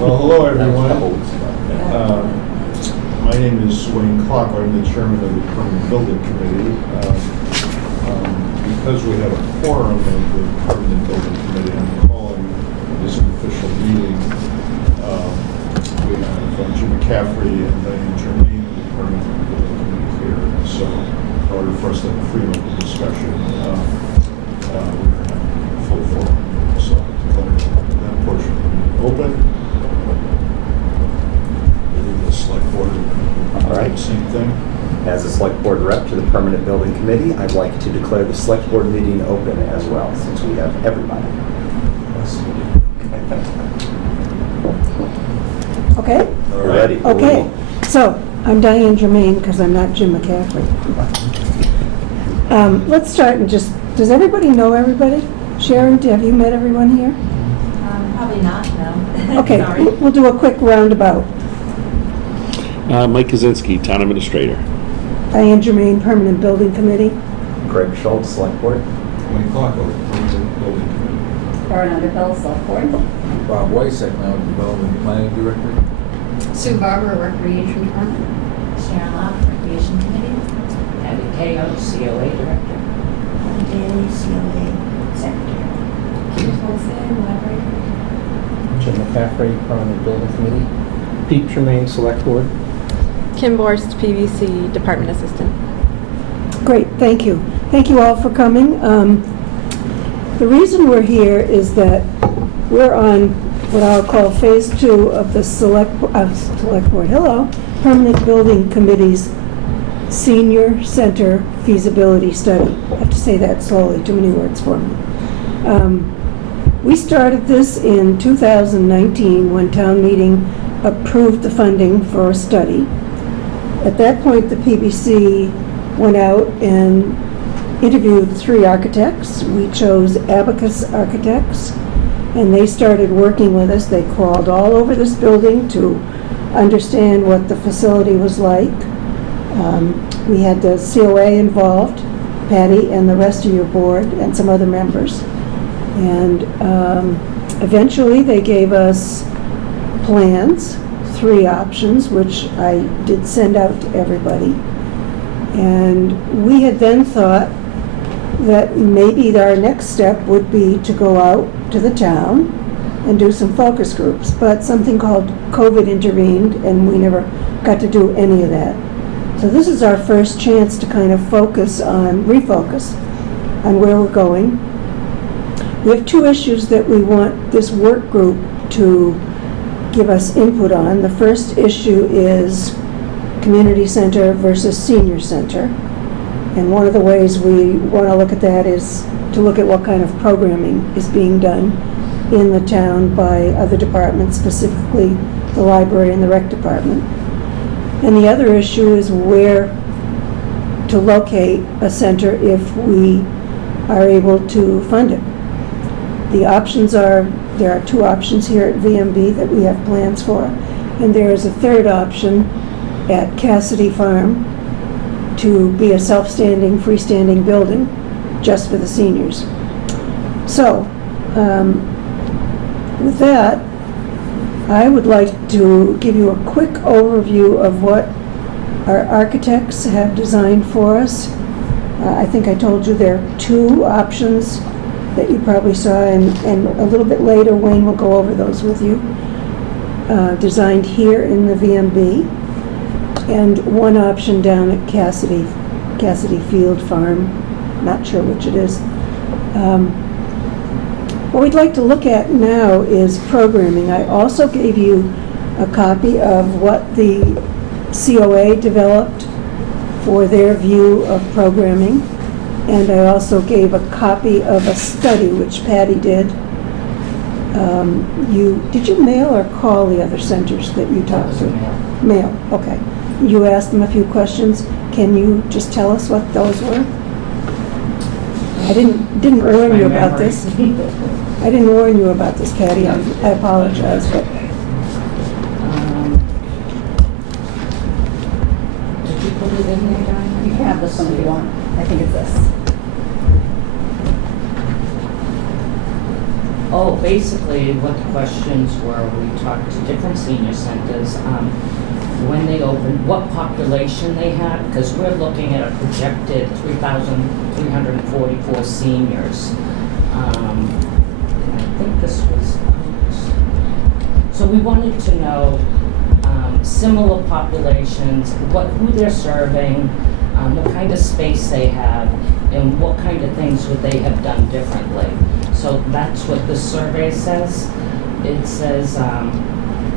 Well, hello everyone. My name is Wayne Clark. I'm the chairman of the Permanent Building Committee. Because we have a quorum of the Permanent Building Committee, I'm calling this an official meeting. We have Jim McCaffrey and Diane Germain of the Permanent Building Committee here. So in order for us to have a free and open discussion, we're going to have full forum. So I declare that portion of the meeting open. The select board, All right. same thing. As a select board rep to the Permanent Building Committee, I'd like to declare the select board meeting open as well, since we have everybody. Okay? All We're ready. Okay. So, I'm Diane Germain because I'm not Jim McCaffrey. Let's start and just, does everybody know everybody? Sharon, have you met everyone here? Probably not, no. Okay, Sorry. we'll do a quick roundabout. Mike Kaczynski, Town Administrator. Diane Germain, Permanent Building Committee. Craig Schultz, select board. Wayne Clark, Permanent Building Committee. Karen Underhill, select board. Bob Weiss, Economic Development Planning Director. Sue Barber, Recreation Department. Sharon Locke, Recreation Committee. Abby Ko, COA Director. Daly, COA Secretary. Keith Wilson, Library. Jim McCaffrey, Permanent Building Committee. Pete Tremaine, Select Board. Kim Borst, PVC Department Assistant. Great, thank you. Thank you all for coming. The reason we're here is that we're on what I'll call phase 2 of the select board, Permanent Building Committee's Senior Center Feasibility Study. I have to say that slowly, too many words for me. We started this in 2019 when town meeting approved the funding for a study. At that point, the PBC went out and interviewed 3 architects. We chose Abacus Architects, and they started working with us. They crawled all over this building to understand what the facility was like. We had the COA involved, Patty and the rest of your board, and some other members. And eventually they gave us plans, 3 options, which I did send out to everybody. And we had then thought that maybe our next step would be to go out to the town and do some focus groups. But something called COVID intervened, and we never got to do any of that. So this is our first chance to kind of refocus on where we're going. We have 2 issues that we want this work group to give us input on. The first issue is community center versus senior center. And one of the ways we want to look at that is to look at what kind of programming is being done in the town by other departments, specifically the library and the rec department. And the other issue is where to locate a center if we are able to fund it. The options are, there are 2 options here at VMB that we have plans for, and there is a 3rd option at Cassidy Farm to be a self-standing, freestanding building just for the seniors. So, with that, I would like to give you a quick overview of what our architects have designed for us. I think I told you there are 2 options that you probably saw, and a little bit later Wayne will go over those with you. Designed here in the VMB, and 1 option down at Cassidy Field Farm, not sure which it is. What we'd like to look at now is programming. I also gave you a copy of what the COA developed for their view of programming. And I also gave a copy of a study which Patty did. Did you mail or call the other centers that you talked to? Mail, okay. You asked them a few questions. Can you just tell us what those were? I didn't warn you about this. I didn't warn you about this, Patty. I apologize, but. Did you put it in there, Diane? You can have this one if you want. I think it's this. Oh, basically, what the questions were, we talked to different senior centers, when they opened, what population they had, because we're looking at a projected 3,344 seniors. And I think this was, so we wanted to know similar populations, who they're serving, what kind of space they have, and what kind of things would they have done differently. So that's what this survey says. It says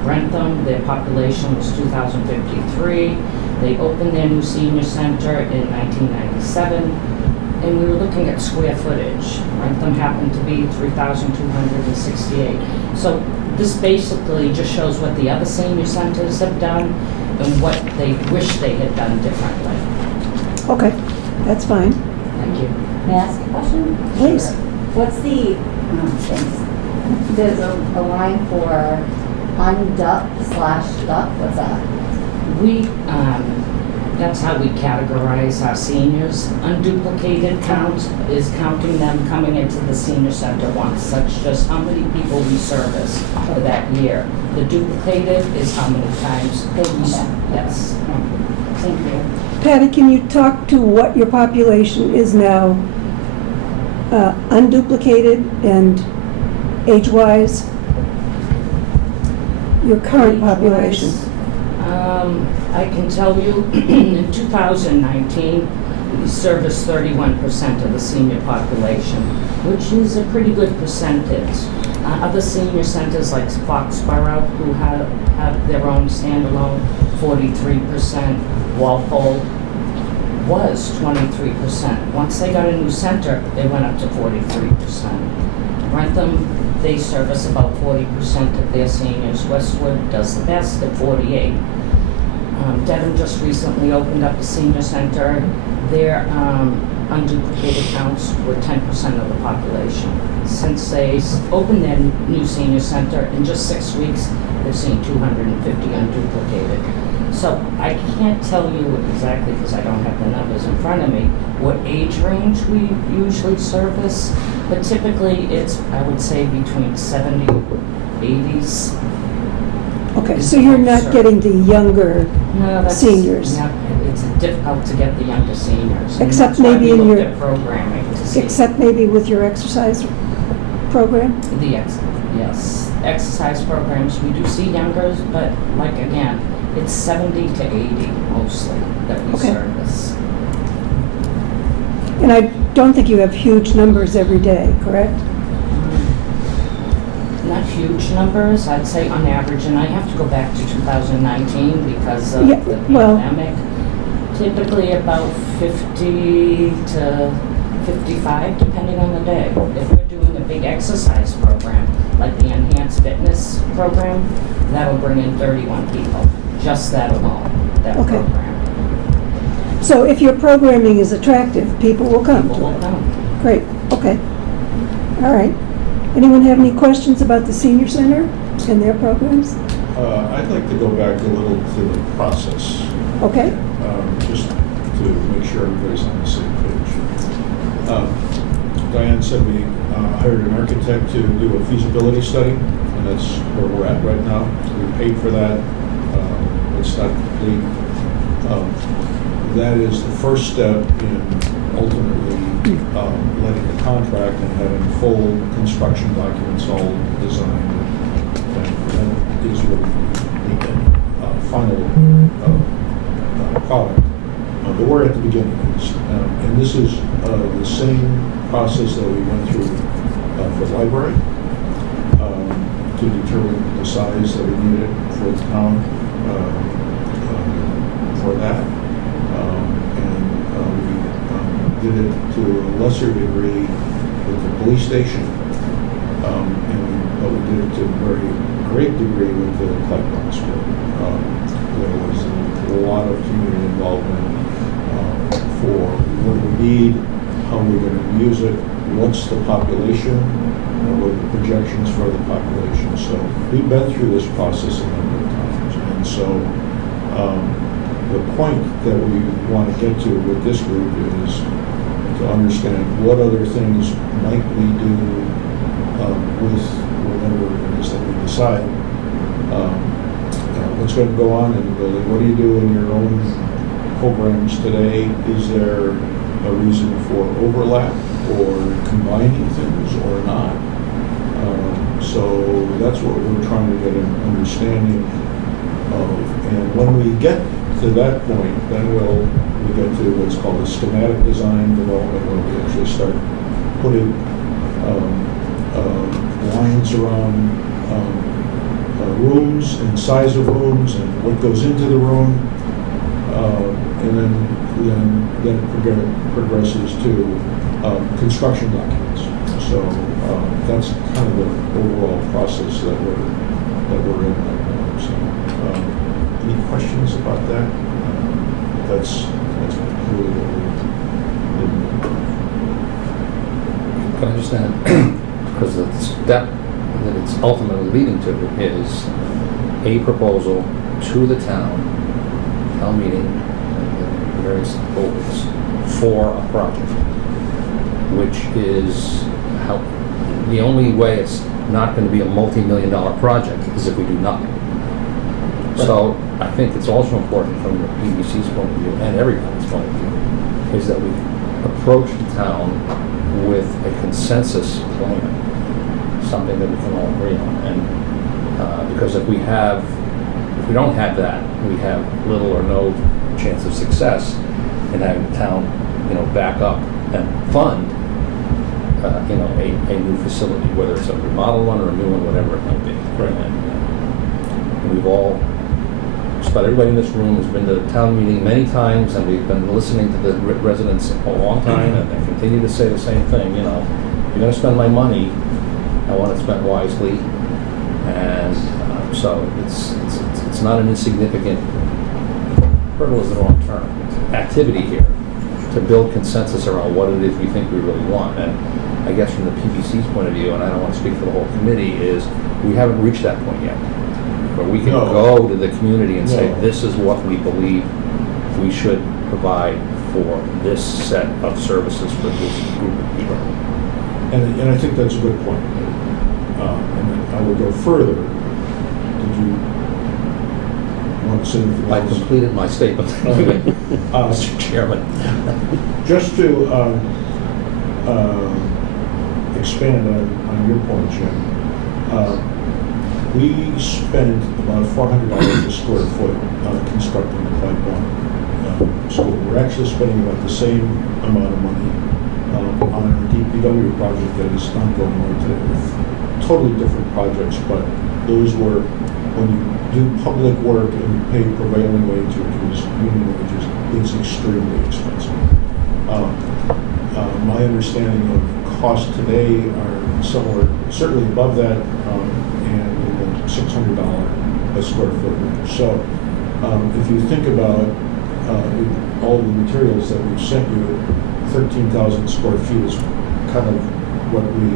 Rentham, their population was 2,053. They opened their new senior center in 1997, and we were looking at square footage. Rentham happened to be 3,268. So this basically just shows what the other senior centers have done and what they wish they had done differently. Okay, that's fine. Thank you. May I ask a question? Please. Sure. What's the, thanks. There's a line for unduck/duck, what's that? We, that's how we categorize our seniors. Unduplicated count is counting them coming into the senior center once. That's just how many people we service for that year. The duplicated is how many times we yes. Thank you. Patty, can you talk to what your population is now, unduplicated and age-wise? Your current population. I can tell you, in 2019, we serviced 31% of the senior population, which is a pretty good percentage. Other senior centers like Foxborough, who have their own standalone, 43%. Walpole was 23%. Once they got a new center, they went up to 43%. Rentham, they service about 40% of their seniors. Westwood does the best at 48%. Dedham just recently opened up a senior center. Their unduplicated counts were 10% of the population. Since they opened their new senior center, in just 6 weeks, they've seen 250 unduplicated. So I can't tell you exactly, because I don't have the numbers in front of me, what age range we usually service, but typically it's, I would say, between 70, 80s. Okay, so you're not getting the younger No, that's, seniors? yeah, it's difficult to get the younger seniors. And Except that's why maybe we in looked your- at programming to see. Except maybe with your exercise program? Yes, exercise programs, we do see youngers, but like again, it's 70 to 80 mostly that we Okay. service. And I don't think you have huge numbers every day, correct? Not huge numbers, I'd say on average, and I have to go back to 2019 because of Yeah, the well- pandemic. Typically about 50 to 55, depending on the day. If we're doing a big exercise program, like the Enhanced Fitness program, that'll bring in 31 people, just that alone, that Okay. program. So if your programming is attractive, people will come People to will it. come. Great, okay. All right. Anyone have any questions about the senior center and their programs? I'd like to go back a little to the process, Okay, just to make sure everybody's on the same page. Diane said we hired an architect to do a feasibility study, and that's where we're at right now. We paid for that. It's not complete. That is the first step in ultimately letting the contract and having full construction documents all designed. And that is what we need the final product. But we're at the beginning of this. And this is the same process that we went through for the library to determine the size that we needed for the town for that. We did it to a lesser degree with the police station, but we did it to a very great degree with the Playground School. There was a lot of community involvement for what we need, how we're going to use it, what's the population, and what are the projections for the population. So we've been through this process a number of times, and so the point that we want to get to with this group is to understand what other things might we do with whatever it is that we decide. What's going to go on in the building? What do you do in your own programs today? Is there a reason for overlap or combining things or not? So that's what we're trying to get an understanding of. And when we get to that point, then we get to what's called the schematic design development, where we actually start putting lines around rooms and size of rooms and what goes into the room, and then it progresses to construction documents. So that's kind of the overall process that we're in right now. So any questions about that? That's really what we're doing. Can I just add, because the step that it's ultimately leading to is a proposal to the town meeting, and various boards for a project, which is how the only way it's not going to be a multi-million-dollar project is if we do nothing. So I think it's also important from the PBC's point of view and everybody's point of view is that we approach the town with a consensus plan, something that we can all agree on. And because if we don't have that, we have little or no chance of success in having the town, back up and fund, a new facility, whether it's a remodel one or a new one, whatever it might be. Right. And we've all, just about everybody in this room has been to the town meeting many times, and we've been listening to the residents a long time, and they continue to say the same thing. If you're going to spend my money, I want it spent wisely, and so it's not an insignificant hurdle is the wrong term. Activity here to build consensus around what it is we think we really want. And I guess from the PBC's point of view, and I don't want to speak for the whole committee, is we haven't reached that point yet. But we can go to the community and say, this is what we believe we should provide for this set of services for this group of people. And I think that's a good point. And I will go further. Did you want to say anything I else? completed my statement, Okay. Mr. Chairman. Just to expand on your point, Jim, we spent about $400 a square foot constructing the Plant 1. So we're actually spending about the same amount of money on our DPW project that is ongoing right today. With totally different projects, but those were, when you do public work and you pay prevailing wages, which is union wages, it's extremely expensive. My understanding of costs today are somewhere certainly above that, and in the $600 a square foot range. So if you think about all the materials that we've sent you, 13,000 square feet is kind of what we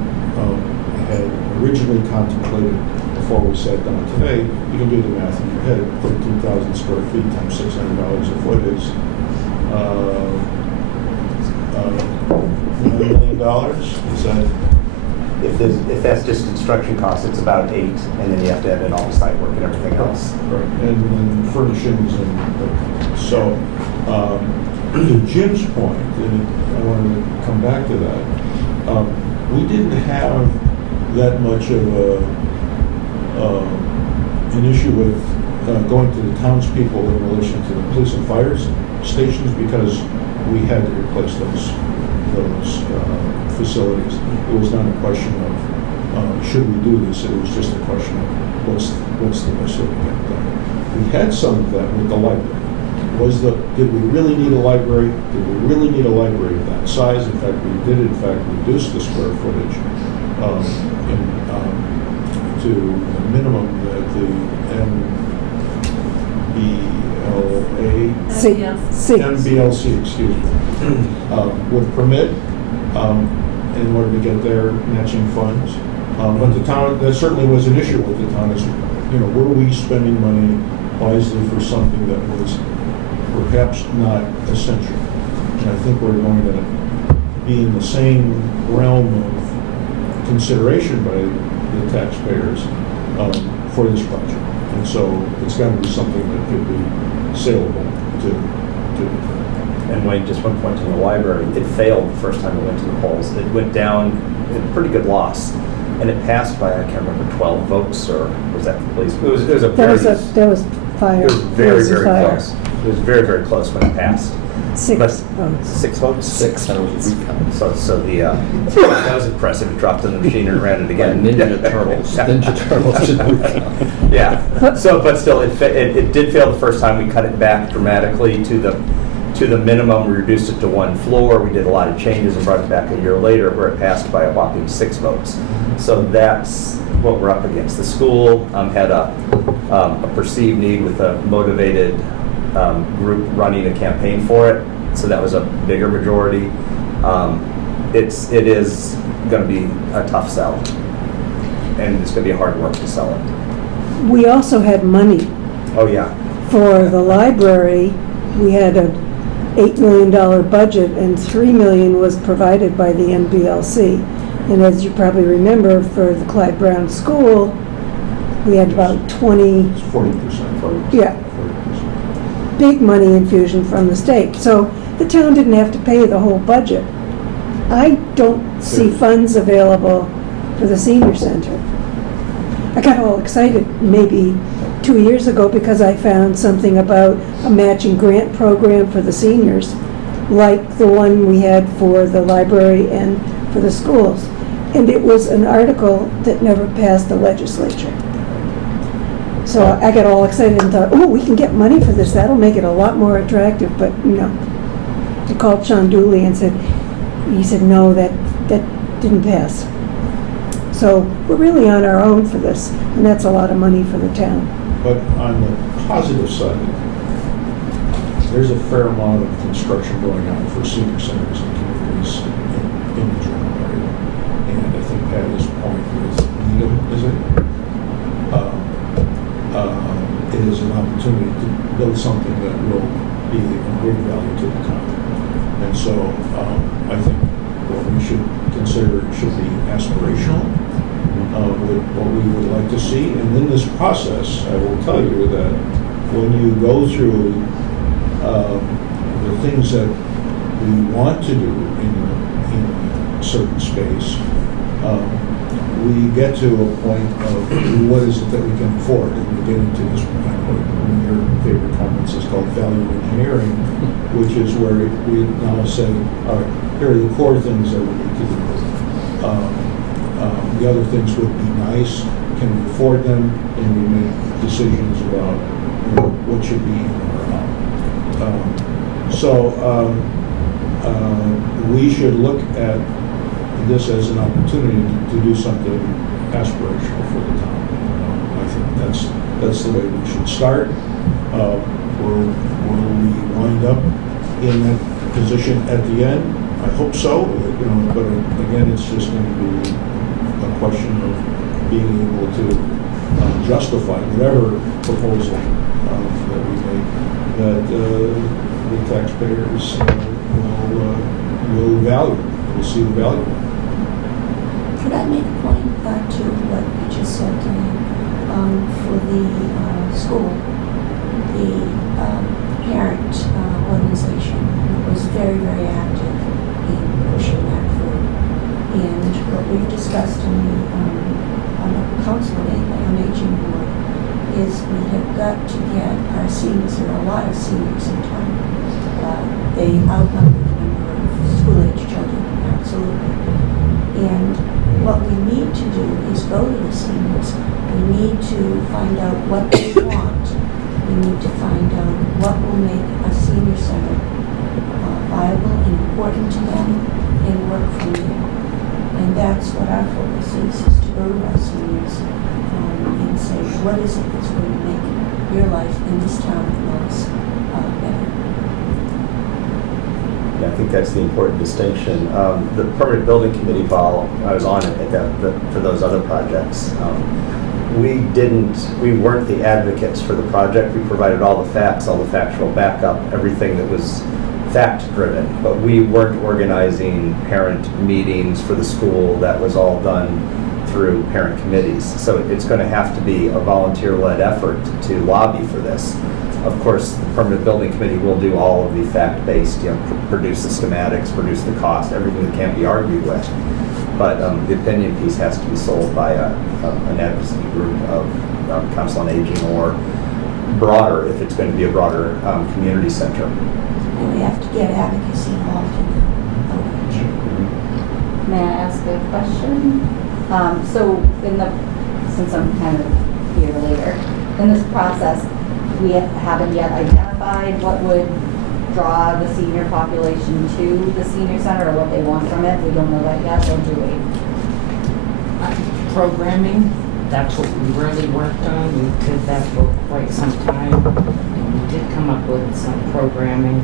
had originally contemplated before we sat down today. You can do the math in your head. 13,000 square feet times $600 a foot is $9 million. Is that? If that's just construction costs, it's about 8, and then you have to add in all the site work and everything else. Right, and furnishings and so, to Jim's point, and I wanted to come back to that, we didn't have that much of an issue with going to the townspeople in relation to the police and fire stations because we had to replace those facilities. It was not a question of should we do this. It was just a question of what's the best way to get done. We had some of that with the library. Did we really need a library? Did we really need a library of that size? In fact, we did reduce the square footage to the minimum that the MBLC, excuse me, would permit in order to get their matching funds. But the town, that certainly was an issue with the town, is, were we spending money wisely for something that was perhaps not essential? And I think we're going to be in the same realm of consideration by the taxpayers for this project. And so it's got to be something that could be saleable to the And Wayne, just one point on the library, it failed the first time it went to the polls. It went down at a pretty good loss. And it passed by, I can't remember, 12 votes, or was that the police? It was a very... There was fire. It was very, There was a very fire. close. It was very, very close when it passed. 6 But- votes. 6 votes? 6, I was recounting. So that was impressive. It dropped in the machine and ran it again. Ninja Turtles. Ninja Turtles didn't recount. Yeah. So, but still, it did fail the first time. We cut it back dramatically to the minimum. We reduced it to 1 floor. We did a lot of changes and brought it back a year later, where it passed by a whopping 6 votes. So that's what we're up against. The school had a perceived need with a motivated group running a campaign for it. So that was a bigger majority. It is going to be a tough sell, and it's going to be hard work to sell it. We also had money Oh yeah. for the library. We had a $8 million budget, and $3 million was provided by the NBLC. And as you probably remember, for the Clyde Brown School, we had about 20, It's 40%. yeah, 40%. big money infusion from the state. So the town didn't have to pay the whole budget. I don't see funds available for the senior center. I got all excited maybe 2 years ago because I found something about a matching grant program for the seniors, like the one we had for the library and for the schools. And it was an article that never passed the legislature. So I got all excited and thought, oh, we can get money for this. That'll make it a lot more attractive. But no. I called Sean Dooley and he said, no, that didn't pass. So we're really on our own for this, and that's a lot of money for the town. But on the positive side, there's a fair amount of construction going on for senior centers and communities in the general area. And I think Patty's point with Needham, is it? It is an opportunity to build something that will be of great value to the town. And so I think what we should consider should be aspirational, with what we would like to see. And in this process, I will tell you that when you go through the things that we want to do in a certain space, we get to a point of what is it that we can afford, and we get into this kind of one of your favorite comments is called value engineering, which is where we now say, all right, here are the core things that we need to do. The other things would be nice, can we afford them, and we make decisions about what should be in or out. So we should look at this as an opportunity to do something aspirational for the town. I think that's the way we should start. Will we wind up in that position at the end? I hope so. But again, it's just going to be a question of being able to justify whatever proposal that we make, that the taxpayers will value, will see the value. Could I make a point to what you just said to me? For the school, the parent organization was very, very active in pushing that through. And what we've discussed on the council on aging board is we have got to get our seniors, there are a lot of seniors in town. They outnumber the number of school-age children, absolutely. And what we need to do is go to the seniors. We need to find out what they want. We need to find out what will make a senior center viable and important to them and work from there. And that's what our focus is to go to our seniors and say, what is it that's going to make your life in this town of Millis better? Yeah, I think that's the important distinction. The permanent building committee, Paul, I was on it for those other projects. We weren't the advocates for the project. We provided all the facts, all the factual backup, everything that was fact-driven, but we weren't organizing parent meetings for the school. That was all done through parent committees. So it's going to have to be a volunteer-led effort to lobby for this. Of course, the Permanent Building Committee will do all of the fact-based, produce the schematics, produce the cost, everything that can't be argued with. But the opinion piece has to be sold by an advocacy group of Council on Aging or broader, if it's going to be a broader community center. And we have to get advocacy involved in the outreach. May I ask a question? So since I'm kind of here later, in this process, we haven't yet identified what would draw the senior population to the senior center or what they want from it. We don't know that yet, or do we? Programming, that's what we really worked on. We did that for quite some time. And we did come up with some programming.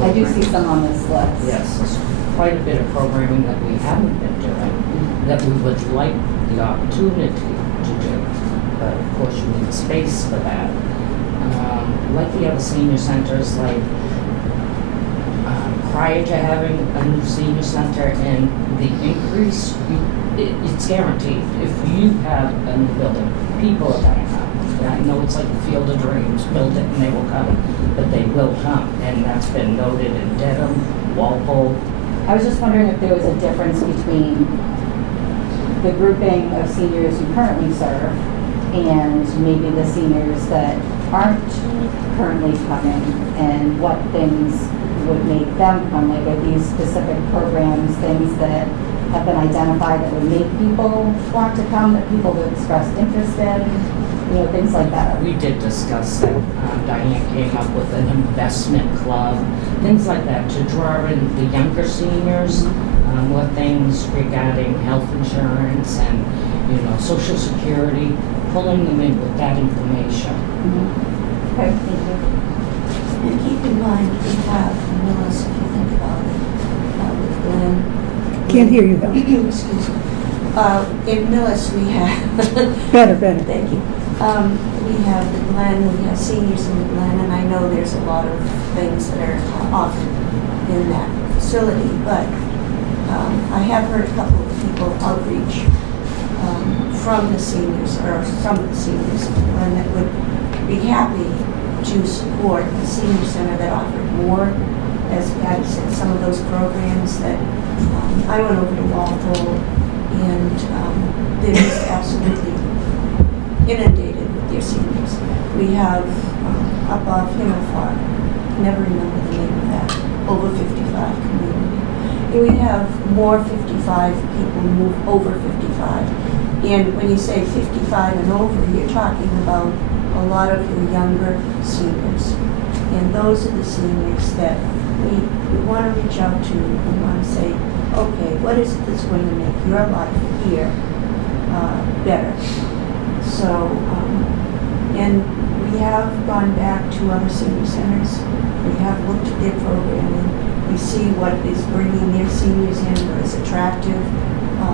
I do see some on this list. Yes, there's quite a bit of programming that we haven't been doing, that we would like the opportunity to do. But of course, you need space for that. Like the other senior centers, like prior to having a new senior center and the increase, it's guaranteed. If you have a new building, people are going to come. And I know it's like the Field of Dreams, build it and they will come, but they will come. And that's been noted in Dedham, Walpole. I was just wondering if there was a difference between the grouping of seniors you currently serve and maybe the seniors that aren't currently coming, and what things would make them come. Like, are these specific programs things that have been identified that would make people want to come, that people have expressed interest in, things like that? We did discuss that. Diane came up with an investment club, things like that, to draw in the younger seniors, more things regarding health insurance and, Social Security, pulling them in with that information. Mm-hmm. Okay, thank you. And keep in mind, we have Millis, if you think about it, with Glenn. Can't hear you though. Excuse me. In Millis, we have. Better. Thank you. We have the Glen, we have seniors in the Glen, and I know there's a lot of things that are offered in that facility, but I have heard a couple of people outreach from the seniors, or some of the seniors in the Glen, that would be happy to support the senior center that offered more, as Patty said, some of those programs that I went over to Walpole, and they're just absolutely inundated with their seniors. We have up off Farm, never remember the name of that, over 55 community. And we have more 55 people move over 55. And when you say 55 and over, you're talking about a lot of your younger seniors. And those are the seniors that we want to reach out to. We want to say, okay, what is it that's going to make your life here better? So, and we have gone back to other senior centers. We have looked at their programming. We see what is bringing their seniors in, what is attractive.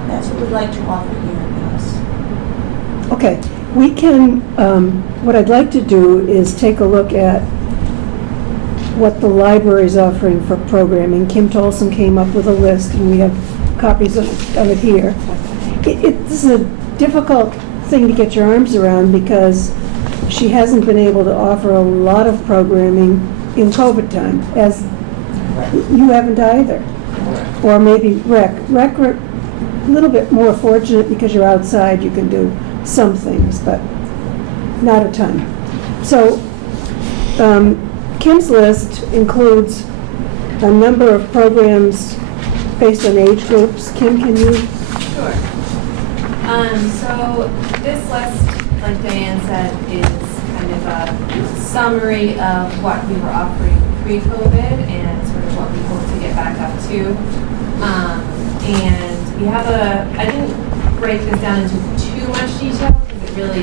That's what we'd like to offer here at Millis. Okay, we can, what I'd like to do is take a look at what the library is offering for programming. Kim Tolson came up with a list, and we have copies of it here. It's a difficult thing to get your arms around because she hasn't been able to offer a lot of programming in COVID time, as you haven't either. Or maybe rec. Rec, a little bit more fortunate because you're outside, you can do some things, but not a ton. So Kim's list includes a number of programs based on age groups. Kim, can you? Sure. So this list, like Diane said, is kind of a summary of what we were offering pre-COVID and sort of what we hope to get back up to. And we have I didn't break this down into too much detail because it really,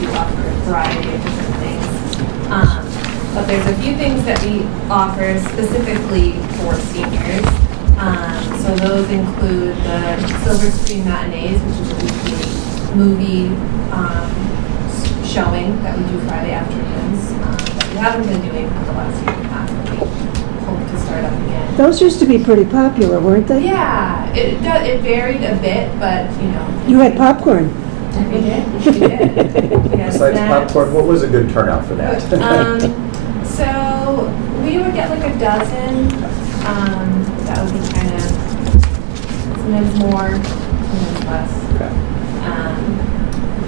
we offer a variety of different things. But there's a few things that we offer specifically for seniors. So those include the Silver Screen Matinees, which is a weekly movie showing that we do Friday afternoons that we haven't been doing for the last year and a half, but we hope to start up again. Those used to be pretty popular, weren't they? Yeah, it varied a bit, but, you know. You had popcorn. We did. We had Besides snacks. popcorn, what was a good turnout for that? So we would get like a dozen. That would be kind of sometimes more, sometimes less. Okay.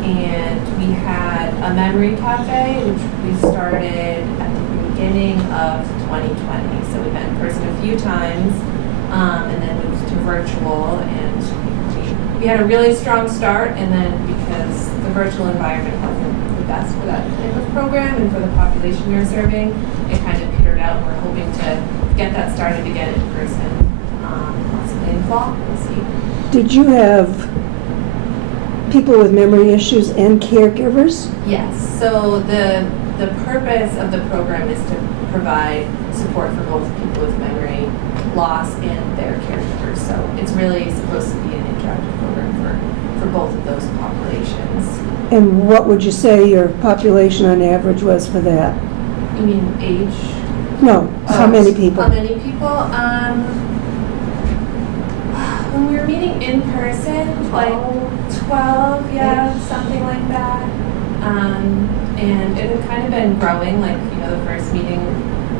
And we had a memory cafe, which we started at the beginning of 2020. So we met in person a few times, and then moved to virtual. And we had a really strong start, and then because the virtual environment wasn't the best for that type of program and for the population we were serving, it kind of petered out. We're hoping to get that started again in person, possibly in fall. We'll see. Did you have people with memory issues and caregivers? Yes. So the purpose of the program is to provide support for both people with memory loss and their caregivers. So it's really supposed to be an interactive program for both of those populations. And what would you say your population on average was for that? You mean age? No, how many people? How many people? When we were meeting in person, like 12, yeah, something like that. And it had kind of been growing, like, you know, the first meeting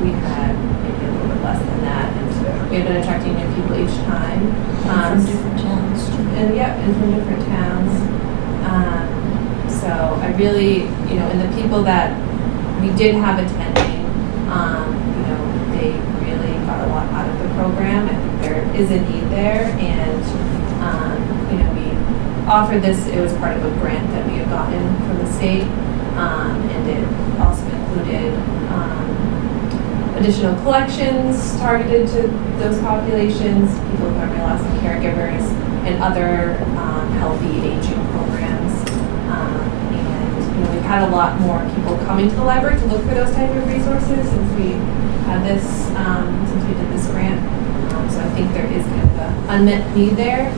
we had maybe a little bit less than that. And we had been attracting new people each time. From different towns. And from different towns. So I really, you know, and the people that we did have attending, you know, they really got a lot out of the program. I think there is a need there, and you know, we offered this. It was part of a grant that we had gotten from the state, and it also included additional collections targeted to those populations, people with memory loss and caregivers, and other healthy aging programs. And you know, we've had a lot more people coming to the library to look for those type of resources since we had this, since we did this grant. So I think there is kind of an unmet need there.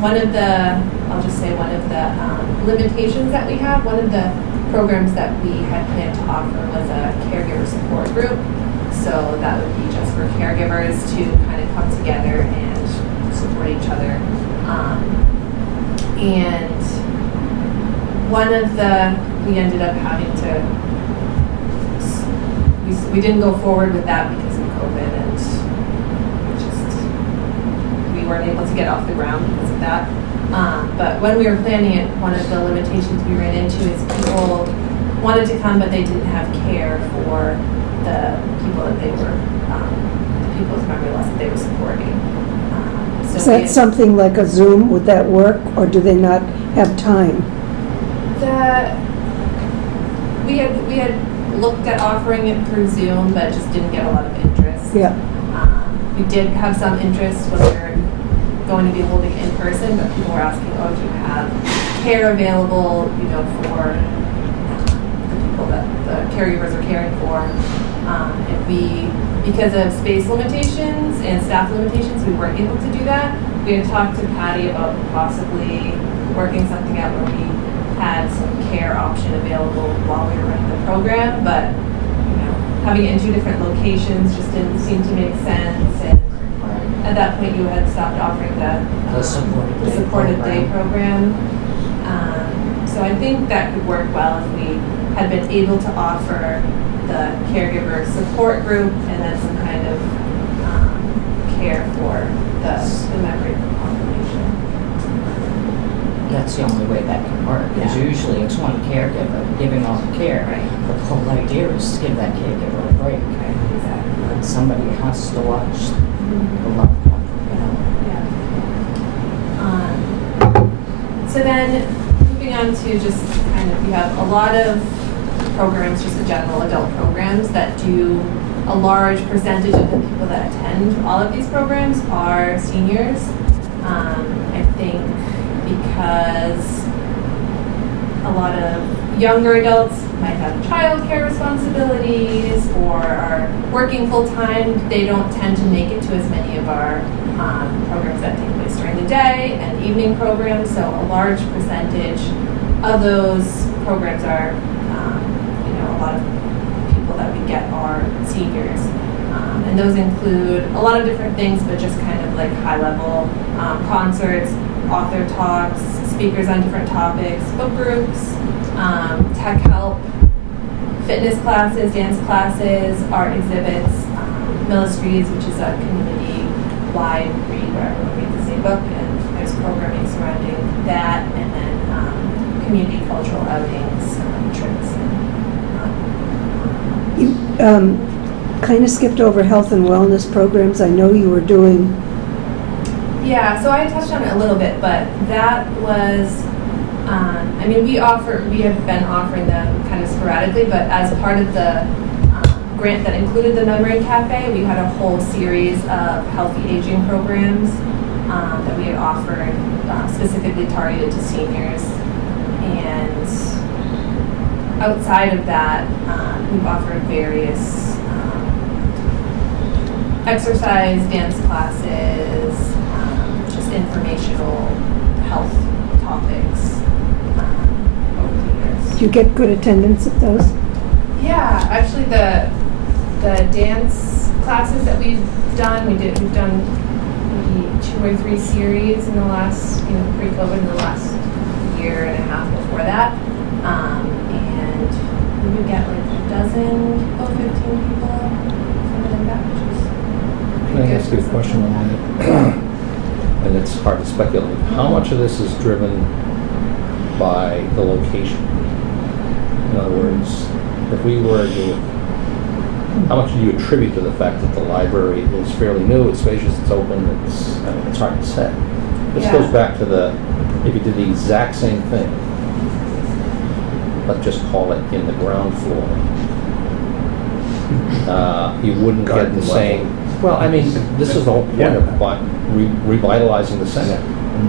One of the limitations that we have, one of the programs that we had planned to offer was a caregiver support group. So that would be just for caregivers to kind of come together and support each other. And we ended up having to, we didn't go forward with that because of COVID, and we weren't able to get off the ground because of that. But when we were planning it, one of the limitations we ran into is people wanted to come, but they didn't have care for the people that they were, the people with memory loss that they were supporting. Is that something like a Zoom? Would that work, or do they not have time? We had looked at offering it through Zoom, but just didn't get a lot of interest. Yeah. We did have some interest when we were going to be holding it in person, but people were asking, oh, do you have care available, you know, for the people that the caregivers are caring for? And because of space limitations and staff limitations, we weren't able to do that. We had talked to Patty about possibly working something out where we had some care option available while we were running the program, but you know, having it in two different locations just didn't seem to make sense. And at that point, you had stopped offering the supported day program. So I think that could work well if we had been able to offer the caregiver support group and then some kind of care for the memory population. That's the only way that can work, because Yeah. usually it's one caregiver giving all the care. Right. But the whole idea is to give that caregiver a break. Exactly. And somebody has to watch the loved one, So then, moving on to just kind of, we have a lot of programs, just the general adult programs, that do a large percentage of the people that attend all of these programs are seniors. I think because a lot of younger adults might have childcare responsibilities or are working full-time, they don't tend to make it to as many of our programs that take place during the day and evening programs. So a large percentage of those programs are, you know, a lot of get our seniors. And those include a lot of different things, but just kind of like high-level concerts, author talks, speakers on different topics, book groups, tech help, fitness classes, dance classes, art exhibits, Millistries, which is a community-wide read where everyone reads the same book, and there's programming surrounding that, and then community cultural outings, trips. You kind of skipped over health and wellness programs. I know you were doing. Yeah, so I touched on it a little bit, but that was, I mean, we have been offering them kind of sporadically, but as part of the grant that included the Memory Cafe, we had a whole series of healthy aging programs that we had offered specifically targeted to seniors. And outside of that, we've offered various exercise, dance classes, just informational health topics over the years. Do you get good attendance at those? Yeah, actually the dance classes that we've done, we've done maybe 2 or 3 series in the last, pre-COVID, in the last year and a half before that. And we would get like 12 or 15 people, something like that, which is Can I ask you a question on that? And it's hard to speculate. How much of this is driven by the location? In other words, if we were to, how much do you attribute to the fact that the library is fairly new, it's spacious, it's open, it's hard to say. This Yeah. goes back to if you did the exact same thing, let's just call it in the ground floor, you wouldn't get Garden the level. same. Well, I mean, this is the whole point Yeah. of revitalizing the center.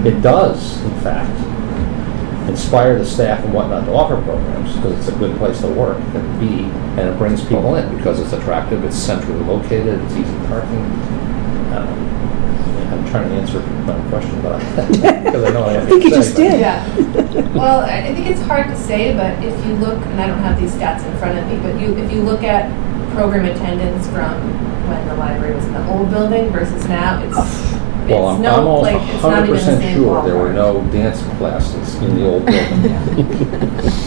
It does, in fact, inspire the staff and whatnot to offer programs because it's a good place to work and be, and it brings people in because it's attractive, it's centrally located, it's easy parking. I'm trying to answer my question, but because I know I have I think you to just say, did. Yeah. Well, I think it's hard to say, but if you look, and I don't have these stats in front of me, but if you look at program attendance from when the library was in the old building versus now, it's Well, I'm no, almost like, it's not even the 100% same sure there were ballpark. no dance classes in the old building.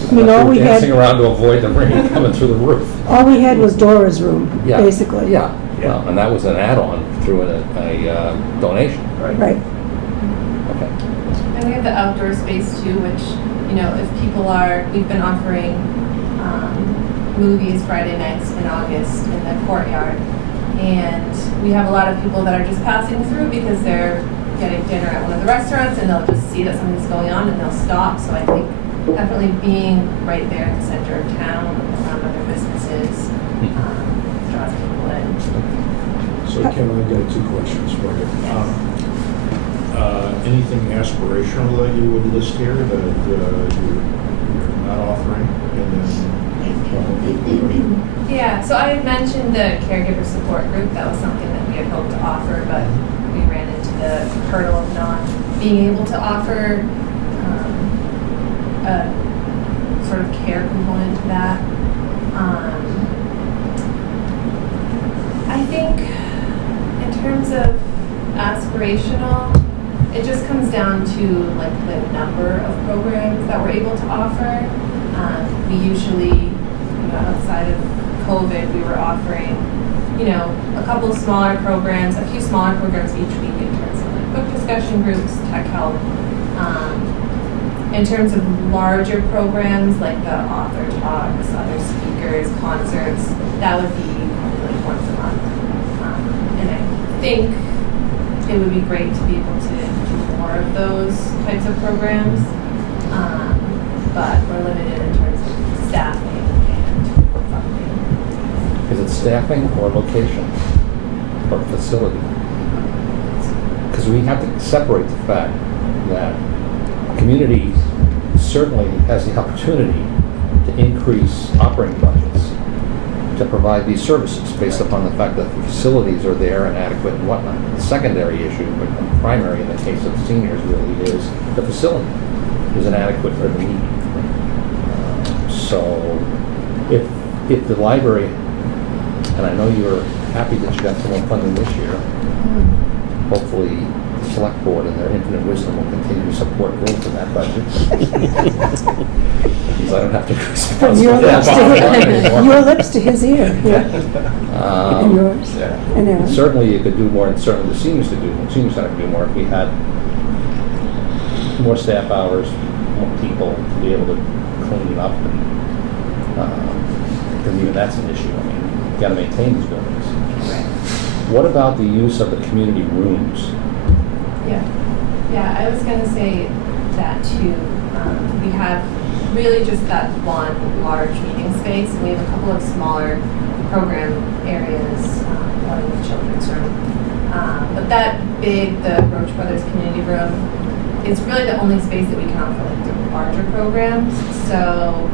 I mean, all we Dancing had, around to avoid the rain coming through the roof. all we had was Dora's room, Yeah. basically. Yeah, well, and that was an add-on through a donation. Right. Okay. And we have the outdoor space too, which, if people we've been offering movies Friday nights in August in the courtyard. And we have a lot of people that are just passing through because they're getting dinner at one of the restaurants and they'll just see that something's going on and they'll stop. So I think definitely being right there in the center of town around other businesses draws people in. So Kim, I've got 2 questions for you. Anything aspirational that you would list here that you're not offering? Yeah, so I had mentioned the caregiver support group. That was something that we had hoped to offer, but we ran into the hurdle of not being able to offer a sort of care component to that. I think in terms of aspirational, it just comes down to like the number of programs that we're able to offer. We usually, outside of COVID, we were offering, a couple smaller programs, a few smaller programs each week in terms of like book discussion groups, tech help. In terms of larger programs like the author talks, other speakers, concerts, that would be probably like once a month. And I think it would be great to be able to do more of those types of programs. But we're limited in terms of staffing and funding. Is it staffing or location or facility? Because we have to separate the fact that community certainly has the opportunity to increase operating budgets to provide these services based upon the fact that the facilities are there and adequate and whatnot. The secondary issue, but the primary in the case of seniors really is the facility is inadequate for the need. So if the library And I know you're happy that you got some more funding this year. Hopefully, the select board and their infinite wisdom will continue to support growth in that budget. Because I don't have to be From responsible your for lips that to anymore. your lips to his ear, yeah. And yours, Yeah. and Aaron. Certainly, you could do more, and certainly the seniors could do, senior center could do more if we had more staff hours, more people to be able to clean it up, and because even that's an issue. I mean, you got to maintain these buildings. What about the use of the community rooms? Yeah, I was gonna say that too. We have really just that one large meeting space. We have a couple of smaller program areas, one in the children's room. But that big, the Roach Brothers Community Room, is really the only space that we can offer like the larger programs. So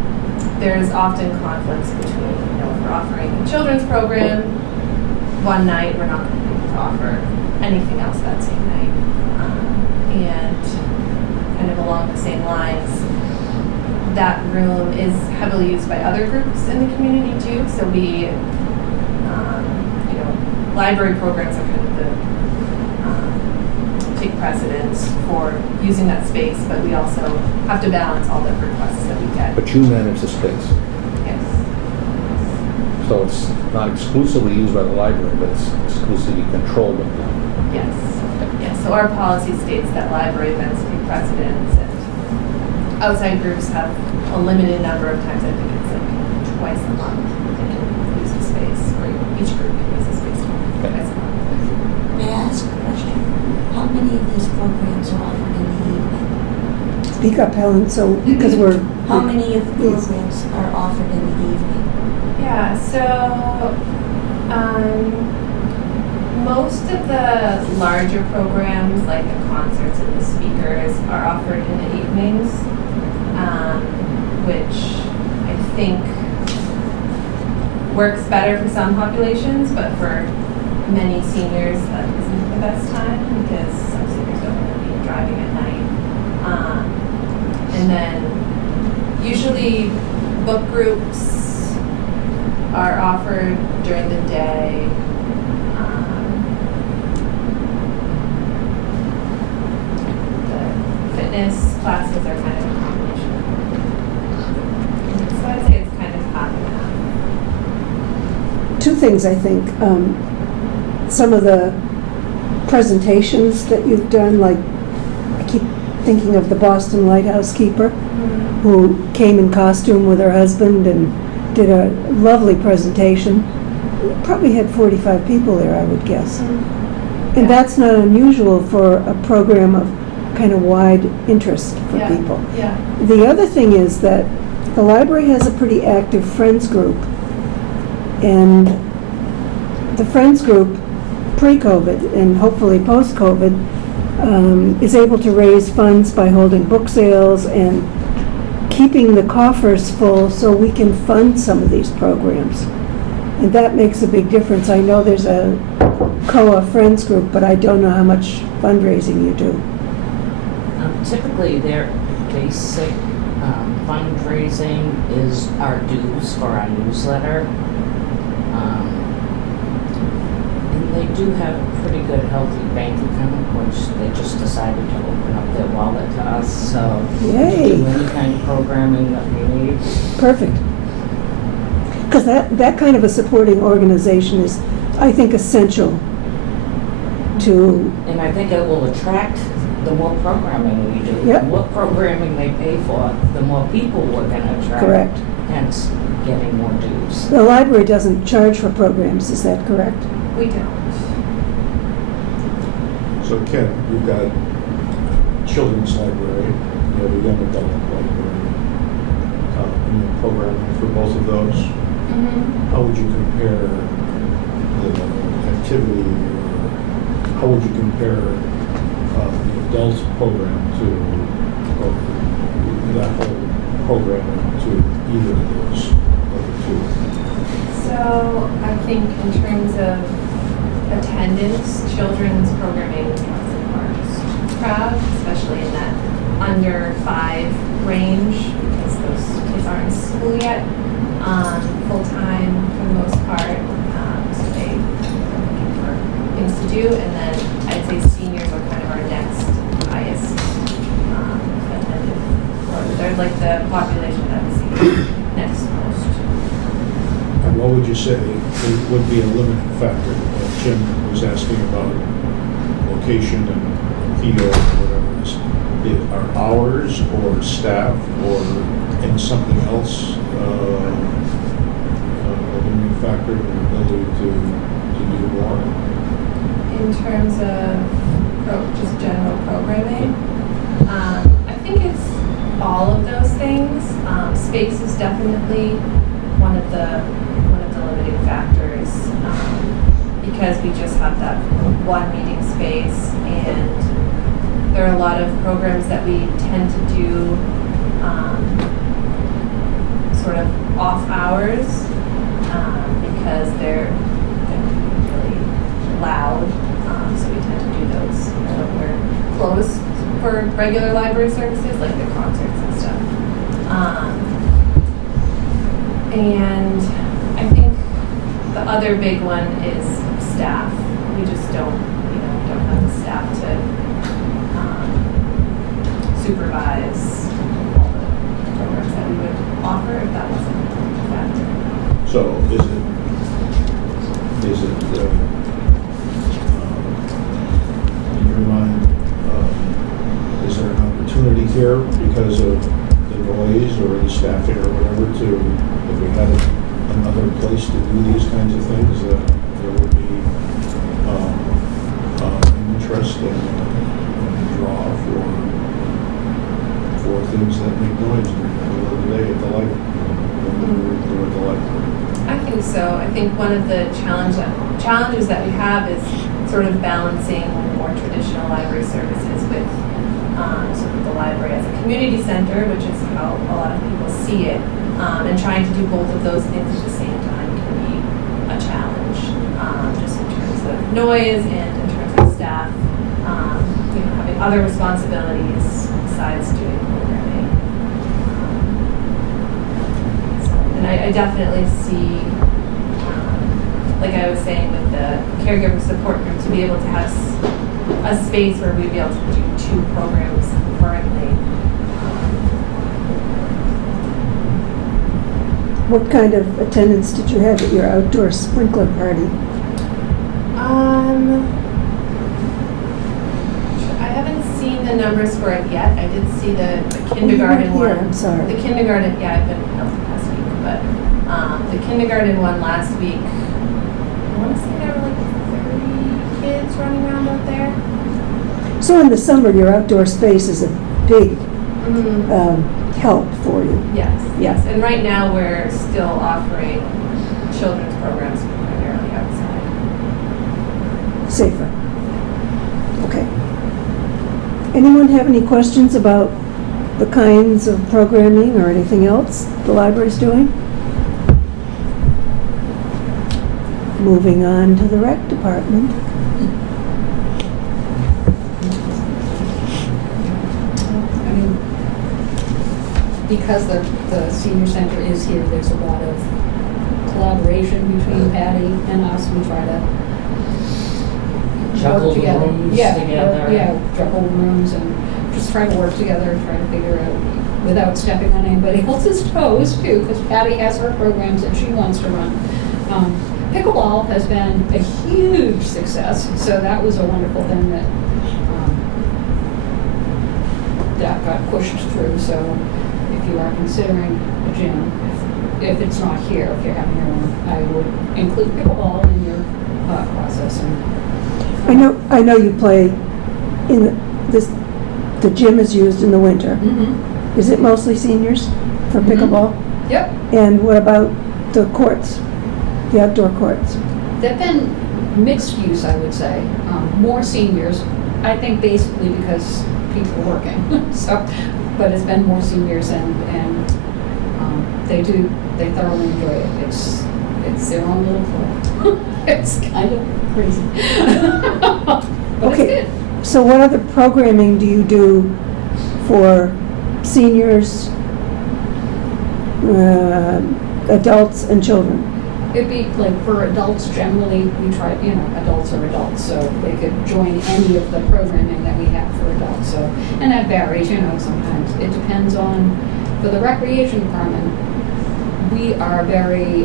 there's often conflicts between, you know, if we're offering a children's program one night, we're not going to be able to offer anything else that same night. And kind of along the same lines, that room is heavily used by other groups in the community too. So we, you know, library programs are kind of the take precedence for using that space, but we also have to balance all the requests that we get. But you manage the space. Yes. So it's not exclusively used by the library, but it's exclusively controlled by the library. Yes. Yes. So our policy states that library events take precedence, and outside groups have a limited number of times. I think it's like twice a month they can use the space, or each group can use the space twice a month. May I ask a question? How many of these programs are offered in the evening? Speak up, Helen, so, because we're... How many of the programs are offered in the evening? Yeah, so most of the larger programs, like the concerts and the speakers, are offered in the evenings, which I think works better for some populations, but for many seniors that isn't the best time because some seniors don't want to be driving at night. And then usually book groups are offered during the day. The fitness classes are kind of a combination. So I'd say it's kind of half and half. Two things, I think. Some of the presentations that you've done, like, I keep thinking of the Boston Lighthouse Keeper, who came in costume with her husband and did a lovely presentation. Probably had 45 people there, I would guess. And that's not unusual for a program of kind of wide interest for people. Yeah. The other thing is that the library has a pretty active Friends group. And the Friends group, pre-COVID and hopefully post-COVID, is able to raise funds by holding book sales and keeping the coffers full so we can fund some of these programs. And that makes a big difference. I know there's a COA Friends group, but I don't know how much fundraising you do. Typically, their basic fundraising is our dues for our newsletter. And they do have a pretty good healthy bank account, which they just decided to open up their wallet to us. So we can Yay. do any kind of programming that we need. Perfect. Because that kind of a supporting organization is, I think, essential to, And I think it will attract the more programming we do. Yep. The more programming they pay for, the more people we're going to attract. correct. Hence, getting more dues. The library doesn't charge for programs, is that correct? We don't. So Ken, you've got children's library, you have a young adult library, and the programming for both of those. How would you compare the activity, or how would you compare the adult program to, or that whole programming to either of those other two? So I think in terms of attendance, children's programming is a large crowd, especially in that under 5 range, because those kids aren't in school yet, full-time for the most part. to do, and then I'd say seniors are kind of our next highest attended. Or they're like the population that we see next most. And what would you say would be a limiting factor? Jim was asking about location and appeal, or whatever it is. Are hours or staff or in something else a limiting factor in the ability to do more? In terms of just general programming, I think it's all of those things. Space is definitely one of the limiting factors, because we just have that one meeting space, and there are a lot of programs that we tend to do sort of off hours, because they're really loud, so we tend to do those when we're closed for regular library services, like the concerts and stuff. And I think the other big one is staff. We just don't have the staff to supervise all the programs that we would offer if that wasn't a factor. So is it in your mind, is there an opportunity here because of the noise or the staffing or whatever if we had another place to do these kinds of things, that there would be interest and draw for things that make noise during the day at the library? I think so. I think one of the challenges that we have is sort of balancing more traditional library services with sort of the library as a community center, which is how a lot of people see it, and trying to do both of those things at the same time can be a challenge, just in terms of noise and in terms of staff, having other responsibilities besides doing programming. And I definitely see, like I was saying with the caregiver support group, to be able to have a space where we'd be able to do 2 programs currently. What kind of attendance did you have at your outdoor sprinkler party? I haven't seen the numbers for it yet. I did see the kindergarten one. I'm sorry. The kindergarten, yeah, I've been out the past week, but the kindergarten one last week, I want to say there were like 30 kids running around out there. So in the summer, your outdoor space is a big help for you. Yes, yes. And right now we're still offering children's programs primarily outside. Safer. Okay. Anyone have any questions about the kinds of programming or anything else the library's doing? Moving on to the rec department. I mean, because the senior center is here, there's a lot of collaboration between Patty and us. We try to Juggle work the together. rooms Yeah, together. Yeah, juggle rooms and just try to work together, try to figure out without stepping on anybody else's toes too, because Patty has her programs that she wants to run. Pickleball has been a huge success, so that was a wonderful thing that that got pushed through. So if you are considering a gym, if it's not here, if you're having your own, I would include pickleball in your thought process. I know you play in this. The gym is used in the winter. Mm-hmm. Is it mostly seniors for pickleball? Yep. And what about the courts, the outdoor courts? They've been mixed use, I would say. More seniors, I think basically because people are working. But it's been more seniors and they thoroughly enjoy it. It's their own little club. It's kind of crazy. But Okay. it's good. So what other programming do you do for seniors, adults, and children? It'd be like for adults, generally, we try, adults are adults, so they could join any of the programming that we have for adults, so, and that varies, sometimes. It depends on, for the recreation department, we are very,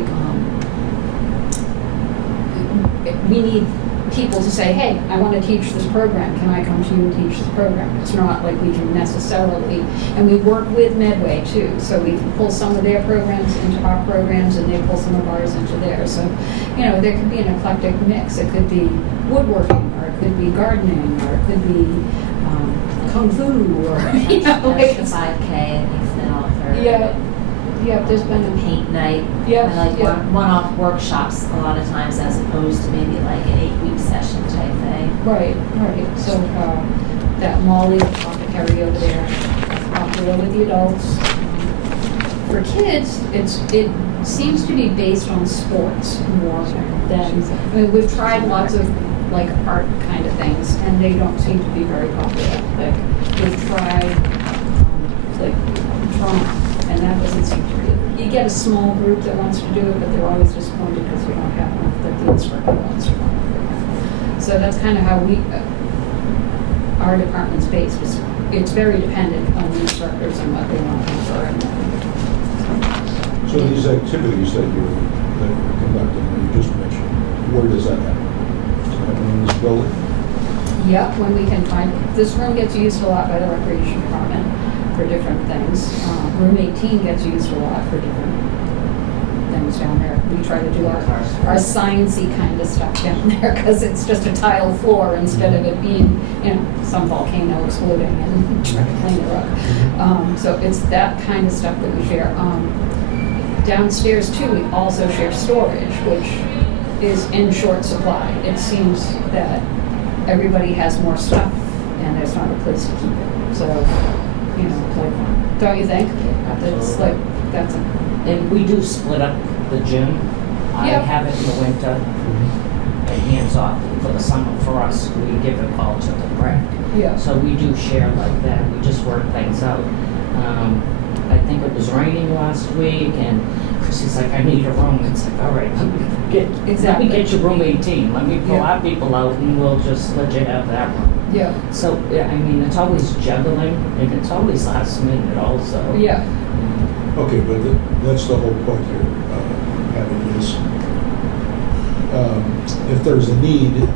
we need people to say, hey, I want to teach this program, can I come to you and teach this program? It's not like we can necessarily, and we work with Medway too, so we can pull some of their programs into our programs and they pull some of ours into theirs. So, there could be an eclectic mix. It could be woodworking, or it could be gardening, or it could be kung fu, or, Like the 5K, I think they offer. Yeah, there's been Like a paint night. Yeah, And like yeah. one-off workshops a lot of times, as opposed to maybe like an 8-week session type thing. Right. So that Molly, the apothecary over there, popular with the adults. For kids, it seems to be based on sports more than, we've tried lots of like art kind of things, and they don't seem to be very popular. Like, we've tried like drama, and that doesn't seem to be. You get a small group that wants to do it, but they're always disappointed because we don't have enough that the instructor wants to run. So that's kind of how our department's based. It's very dependent on the instructors and what they want to offer. So these activities that you're conducting, that you just mentioned, where does that happen? Does it happen in this building? Yep, when we can find, this room gets used a lot by the recreation department for different things. Room 18 gets used a lot for different things down there. We try to do our sciencey kind of stuff down there because it's just a tile floor instead of it being, some volcano exploding and trying to clean it up. So it's that kind of stuff that we share. Downstairs too, we also share storage, which is in short supply. It seems that everybody has more stuff and there's not a place to keep it. So, like, don't you think? It's like, that's And we do split up the gym. I Yep. have it in the winter, and hands off. For the summer, for us, we give it all to the rec. yeah. So we do share like that. We just work things out. I think it was raining last week, and Chrissy's like, I need a room. It's like, all right, let me get you room 18. Let me pull Yeah. our people out, and we'll just let you have that room. Yeah. So, yeah, I mean, it's always juggling, and it's always last minute also. Yeah. Okay, but that's the whole point here, having is, if there's a need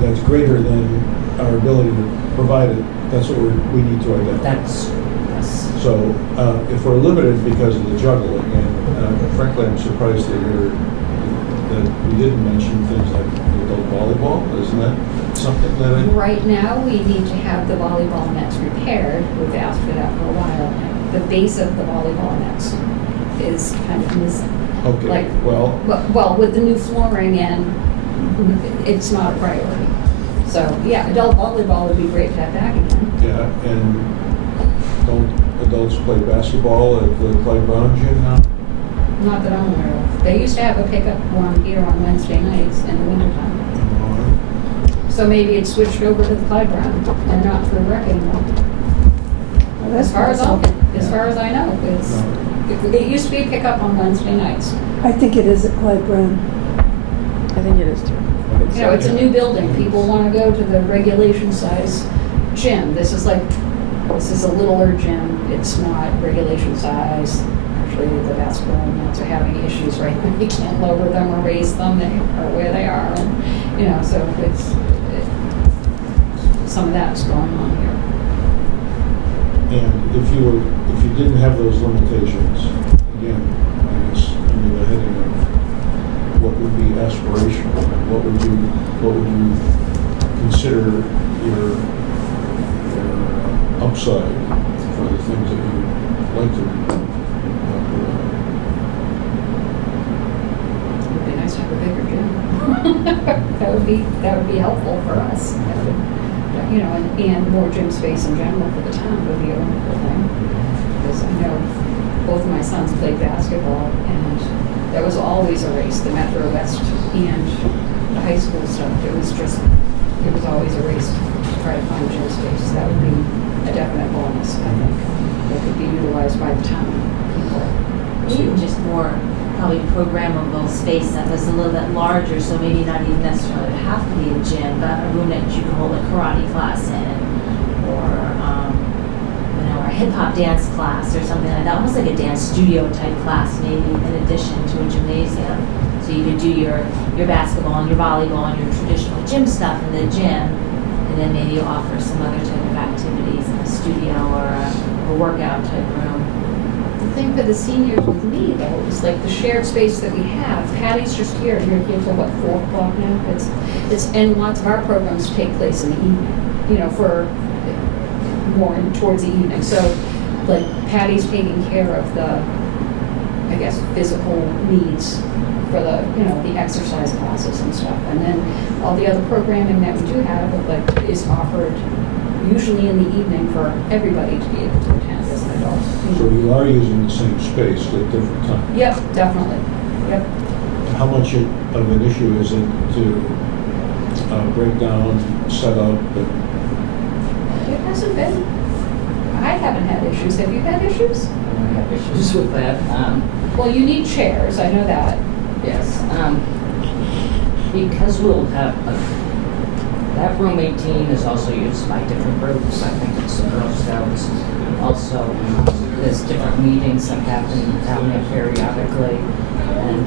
that's greater than our ability to provide it, that's what we need to identify. That's, yes. So if we're limited because of the juggling, and frankly, I'm surprised that we didn't mention things like adult volleyball. Isn't that something that Right now, we need to have the volleyball nets repaired. We've asked for that for a while. The base of the volleyball nets is kind of missing. Okay, Like, well, with the new flooring in, it's not a priority. So, yeah, adult volleyball would be great to have back again. yeah, and don't adults play basketball at the Clyde Brown gym now? Not that I'm aware of. They used to have a pickup one here on Wednesday nights in the wintertime. So maybe it's switched over to the Clyde Brown and not to the rec anymore. Well, As far as I know, No. it used to be a pickup on Wednesday nights. I think it is at Clyde Brown. I think it is too. It's a new building. People want to go to the regulation size gym. This is a littler gym. It's not regulation size. Actually, the basketball nets are having issues right now. You can't lower them or raise them. They are where they are. And, so some of that's going on here. And if you didn't have those limitations, again, I guess under the heading of what would be aspirational, what would you consider your upside for the things that you'd like to It would be nice to have a bigger gym. That would be helpful for us. That would, and more gym space in general for the town would be a wonderful thing. Because I know both of my sons played basketball, and there was always a race, the Metro West and the high school stuff. It was always a race to try to find gym space. That would be a definite bonus, I think, that could be utilized by the town people. Maybe just more probably programmable space that was a little bit larger, so maybe not even necessarily have to be a gym, but a room that you could hold a karate class in, or or a hip hop dance class or something like that, almost like a dance studio type class, maybe in addition to a gymnasium. So you could do your basketball and your volleyball and your traditional gym stuff in the gym, and then maybe offer some other type of activities in a studio or a workout type room. The thing for the seniors with me, though, is like the shared space that we have. Patty's just here. You're here till what, 4 o'clock now? And lots of our programs take place in the evening, for more towards the evening. So, like, Patty's taking care of the, I guess, physical needs for the, the exercise classes and stuff. And then all the other programming that we do have, like, is offered usually in the evening for everybody to be able to attend as an adult. So you are using the same space at different times? Yep, definitely. Yep. How much of an issue is it to break down, set up? It hasn't been. I haven't had issues. Have you had issues? I have issues with that. Well, you need chairs. I know that. Yes. Because we'll have that room 18 is also used by different groups. I think it's the Girl Scouts. Also, there's different meetings that happen down there periodically. And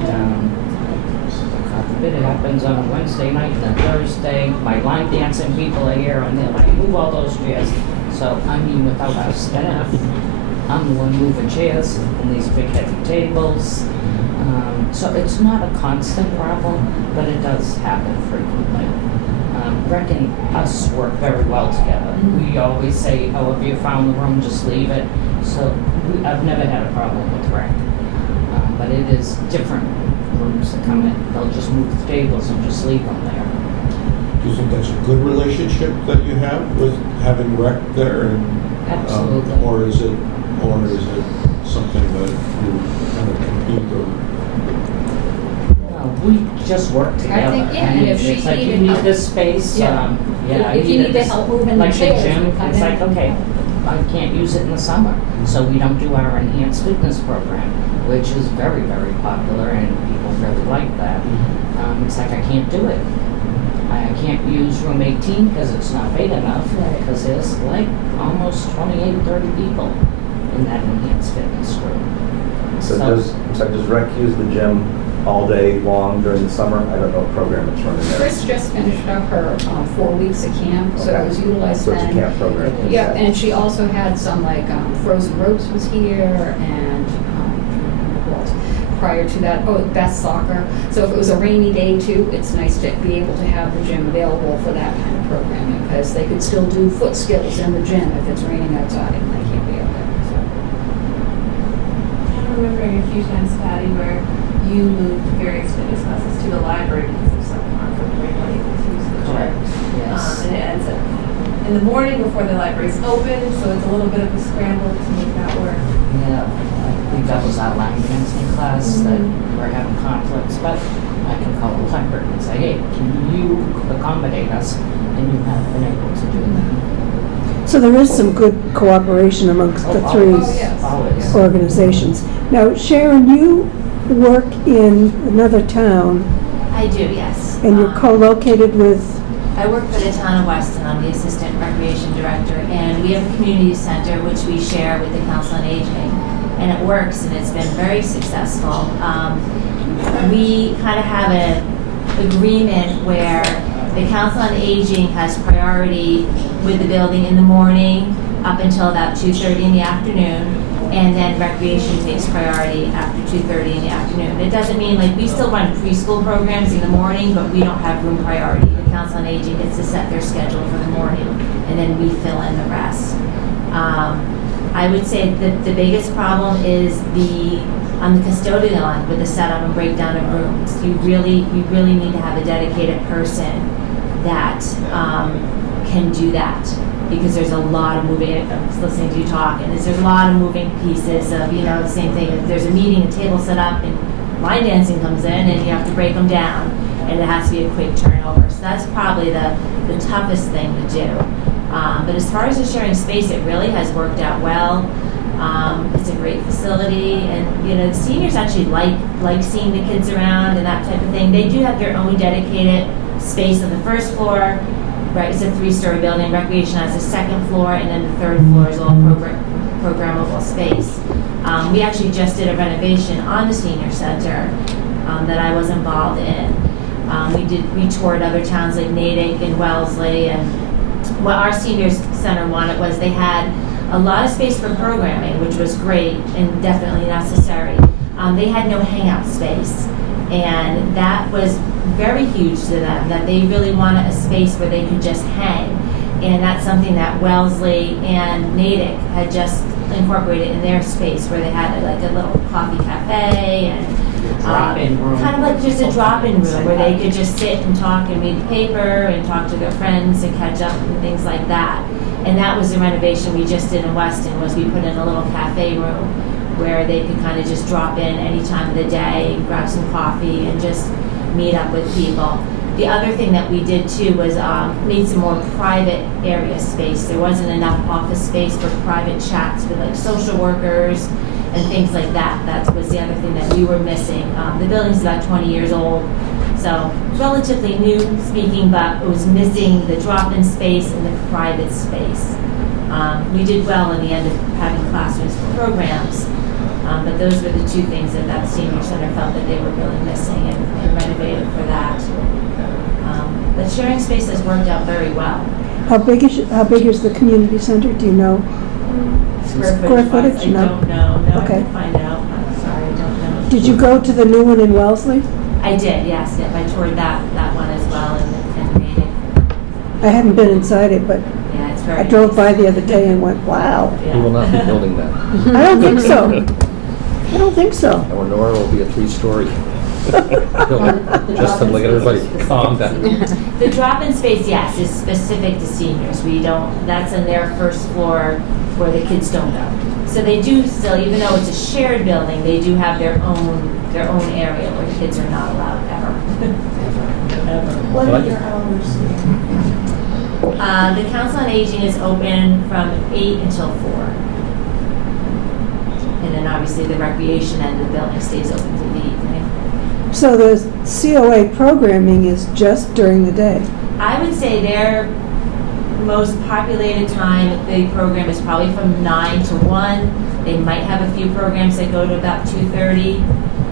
God forbid it happens on a Wednesday night and a Thursday. My line dancing people are here and they're like, move all those chairs. So, I mean, without our staff, I'm the one moving chairs and these big heavy tables. So it's not a constant problem, but it does happen frequently. Rec and us work very well together. We always say, however you found the room, just leave it. So I've never had a problem with rec. But it is different rooms that come in. They'll just move the tables and just leave them there. Do you think that's a good relationship that you have with having rec there? Absolutely. Or is it something that you kind of compete or? We just work together. I think, yeah, and if she it's like, you needed need help- this space, Yeah. If you needed need this- help moving the like chairs, the gym, we come it's in. like, okay, I can't use it in the summer, so we don't do our enhanced fitness program, which is very, very popular, and people really like that. It's like, I can't do it. I can't use room 18 because it's not big enough, because there's like almost 28, 30 people in that enhanced fitness group. So does Rec use the gym all day long during the summer? I don't know what program it's running there. Chris just finished up her 4 weeks of camp, so Okay. it was utilized So it's a then. camp program. Yeah, and she also had some Frozen Ropes was here, and prior to that, Best Soccer. So if it was a rainy day too, it's nice to be able to have the gym available for that kind of programming, because they could still do foot skills in the gym if it's raining outside and they can't be out there. So. I'm remembering a few times, Patty, where you moved various fitness classes to the library because of some conflict where everybody was using the gym. Correct, yes. And it ends up in the morning before the library's open, so it's a little bit of a scramble to make that work. Yeah, I think that was our line dancing class that we're having conflicts, but I can call the library and say, hey, can you accommodate us? And you have been able to do that. So there is some good cooperation amongst the three Always. organizations. Now, Sharon, you work in another town, I do, yes. and you're co-located with, I work for the town of Weston. I'm the assistant recreation director, and we have a community center which we share with the Council on Aging, and it works, and it's been very successful. We kind of have an agreement where the Council on Aging has priority with the building in the morning up until about 2:30 in the afternoon, and then recreation takes priority after 2:30 in the afternoon. It doesn't mean, we still run preschool programs in the morning, but we don't have room priority. The Council on Aging gets to set their schedule for the morning, and then we fill in the rest. I would say that the biggest problem is on the custodial end with the setup and breakdown of rooms. You really need to have a dedicated person that can do that, because there's a lot of moving. I was listening to you talk, and there's a lot of moving pieces of, the same thing. If there's a meeting, a table set up, and line dancing comes in, and you have to break them down, and it has to be a quick turnover. So that's probably the toughest thing to do. But as far as the sharing space, it really has worked out well. It's a great facility, and, the seniors actually like seeing the kids around and that type of thing. They do have their own dedicated space on the first floor, right? It's a 3-story building. Recreation has a second floor, and then the third floor is all programmable space. We actually just did a renovation on the senior center that I was involved in. We toured other towns like Natick and Wellesley, and what our senior center wanted was they had a lot of space for programming, which was great and definitely necessary. They had no hangout space, and that was very huge to them, that they really wanted a space where they could just hang. And that's something that Wellesley and Natick had just incorporated in their space, where they had like a little coffee cafe and Drop-in room. kind of like just a drop-in room where they could just sit and talk and read the paper and talk to their friends and catch up and things like that. And that was the renovation we just did in Weston, was we put in a little cafe room where they could kind of just drop in any time of the day, grab some coffee, and just meet up with people. The other thing that we did too was made some more private area space. There wasn't enough office space for private chats with like social workers and things like that. That was the other thing that we were missing. The building's about 20 years old, so relatively new speaking, but it was missing the drop-in space and the private space. We did well in the end of having classrooms for programs, but those were the two things that senior center felt that they were really missing, and renovated for that. But sharing space has worked out very well. How big is the community center? Do you know? Square footage? I don't know. No, Okay. I can find out. I'm sorry, I don't know. Did you go to the new one in Wellesley? I did, yes. Yep, I toured that one as well, and made it. I hadn't been inside it, but Yeah, it's very. I drove by the other day and went, wow. We will not be building that. I don't think so. I don't think so. Our Nora will be a 3-story building, just to let everybody calm down. The drop-in space, yes, is specific to seniors. That's in their first floor where the kids don't go. So they do still, even though it's a shared building, they do have their own area where kids are not allowed ever. What are your hours? The Council on Aging is open from 8 until 4. And then obviously the recreation end of the building stays open through the evening. So the COA programming is just during the day? I would say their most populated time, the program is probably from 9 to 1. They might have a few programs that go to about 2:30,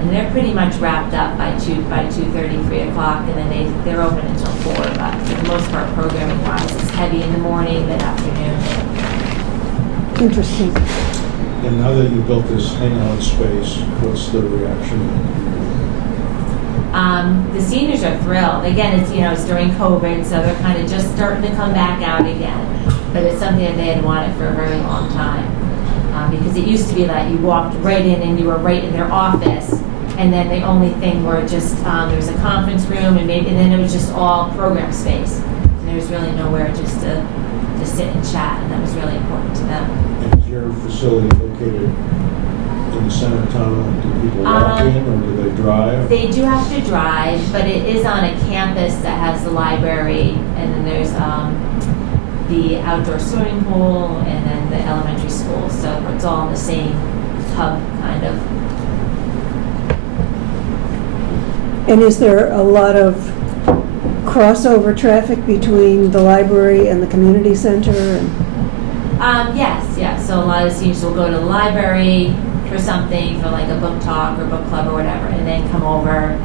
and they're pretty much wrapped up by 2:30, 3 o'clock, and then they're open until 4. But for the most part, programming-wise, it's heavy in the morning, mid-afternoon. Interesting. And now that you built this hangout space, what's the reaction? The seniors are thrilled. Again, it's during COVID, so they're kind of just starting to come back out again. But it's something that they had wanted for a very long time. Because it used to be that you walked right in and you were right in their office, and then the only thing were just, there was a conference room, and then it was just all program space. And there was really nowhere just to sit and chat, and that was really important to them. And is your facility located in the center of town? Do people walk in, or do they drive? They do have to drive, but it is on a campus that has the library, and then there's the outdoor swimming pool, and then the elementary school. So it's all in the same hub, kind of. And is there a lot of crossover traffic between the library and the community center? Yes. So a lot of seniors will go to the library for something, for like a book talk or book club or whatever, and then come over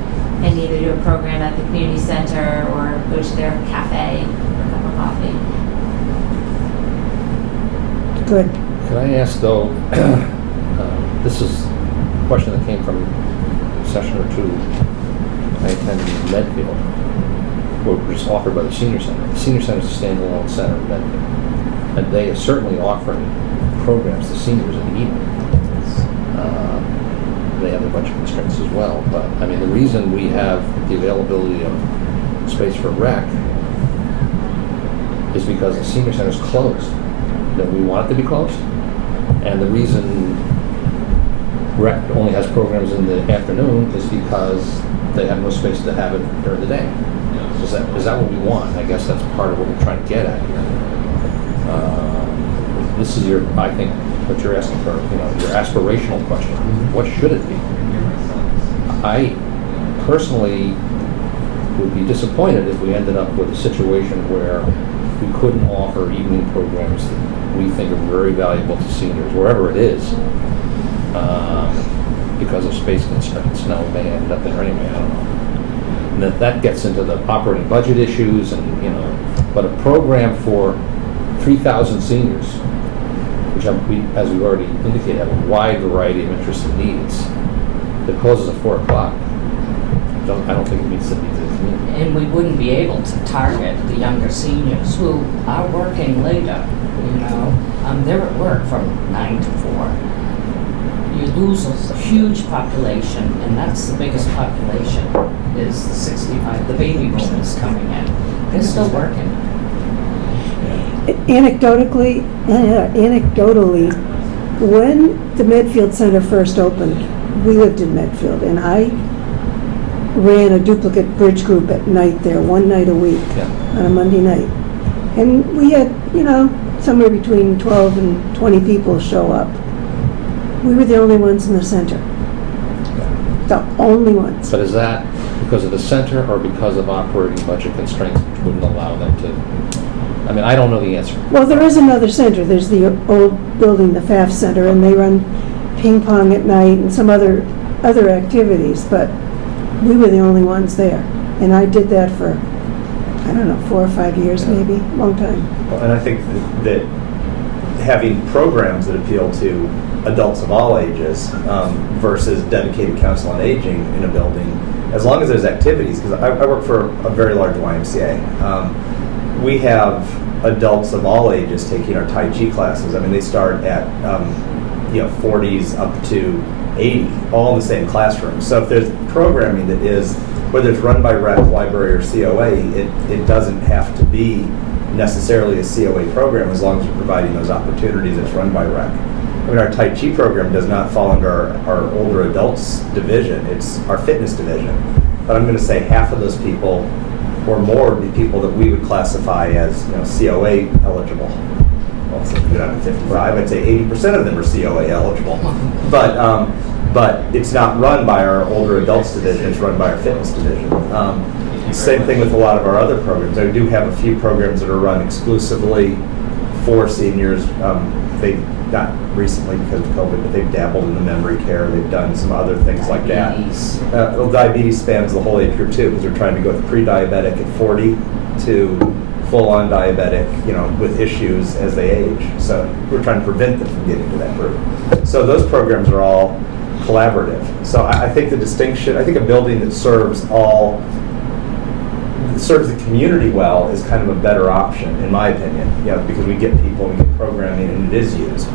and either do a program at the community center or go to their cafe for a cup of coffee. Good. Can I ask though, this is a question that came from a session or two I attended in Medfield, which was offered by the senior center. The senior center is a standalone center in Medfield, and they are certainly offering programs to seniors in the evening. They have a bunch of constraints as well, but I mean the reason we have the availability of space for rec is because the senior center is closed. That we want it to be closed, and the reason rec only has programs in the afternoon is because they have no space to have it during the day. Is that what we want? I guess that's part of what we're trying to get at here. This is I think what you're asking for, your aspirational question. What should it be? I personally would be disappointed if we ended up with a situation where we couldn't offer evening programs that we think are very valuable to seniors, wherever it is, because of space constraints. Now, we may end up there anyway, I don't know. And that gets into the operating budget issues and, but a program for 3,000 seniors, which as we've already indicated, have a wide variety of interests and needs, that closes at 4 o'clock. I don't think it meets the needs of the community. And we wouldn't be able to target the younger seniors who are working later, they're at work from 9 to 4. You lose a huge population, and that's the biggest population, is the 65, the baby boomers coming in. They're still working. Anecdotally, when the Medfield Center first opened, we lived in Medfield, and I ran a duplicate bridge group at night there, one night a week, on a Monday night. And we had, somewhere between 12 and 20 people show up. We were the only ones in the center. The only ones. But is that because of the center or because of operating budget constraints which wouldn't allow them to? I don't know the answer. Well, there is another center. There's the old building, the FAF Center, and they run ping pong at night and some other activities, but we were the only ones there. And I did that for, 4 or 5 years maybe, long time. Well, and I think that having programs that appeal to adults of all ages versus dedicated council on aging in a building, as long as there's activities, because I work for a very large YMCA. We have adults of all ages taking our Tai Chi classes. They start at 40s up to 80, all in the same classroom. So if there's programming that is, whether it's run by rec, library, or COA, it doesn't have to be necessarily a COA program as long as you're providing those opportunities. It's run by rec. Our Tai Chi program does not fall under our older adults division. It's our fitness division. But I'm going to say half of those people or more would be people that we would classify as COA eligible. Well, since we get out to 55, I'd say 80% of them are COA eligible. But it's not run by our older adults division, it's run by our fitness division. Same thing with a lot of our other programs. I do have a few programs that are run exclusively for seniors. They've not recently because of COVID, but they've dabbled in the memory care. They've done some other things like that. Diabetes spans the whole age group too, because they're trying to go with pre-diabetic at 40 to full-on diabetic, with issues as they age. So we're trying to prevent them from getting to that group. So those programs are all collaborative. So I think the distinction, I think a building that serves the community well is kind of a better option, in my opinion, because we get people, we get programming, and it is used,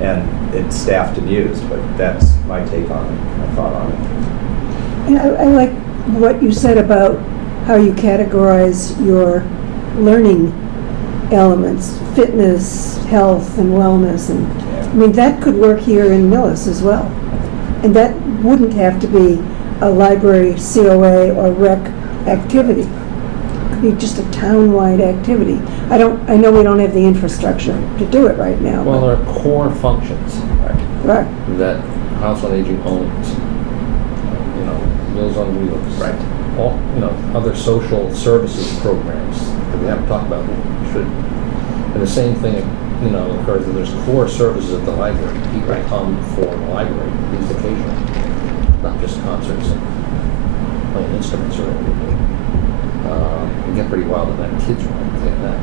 and it's staffed and used. But that's my take on it, my thought on it. And I like what you said about how you categorize your learning elements, fitness, health, and wellness, and that could work here in Millis as well. And that wouldn't have to be a library, COA, or rec activity. Be just a town-wide activity. I know we don't have the infrastructure to do it right now. Well, there are core functions, right, that House on Aging owns. Meals on Wheels, right? All other social services programs that we haven't talked about. We should. And the same thing, occurs that there's core services at the library. People come for the library, at least occasionally, not just concerts and playing instruments or anything. It get pretty wild when that kids run, I'll tell you that.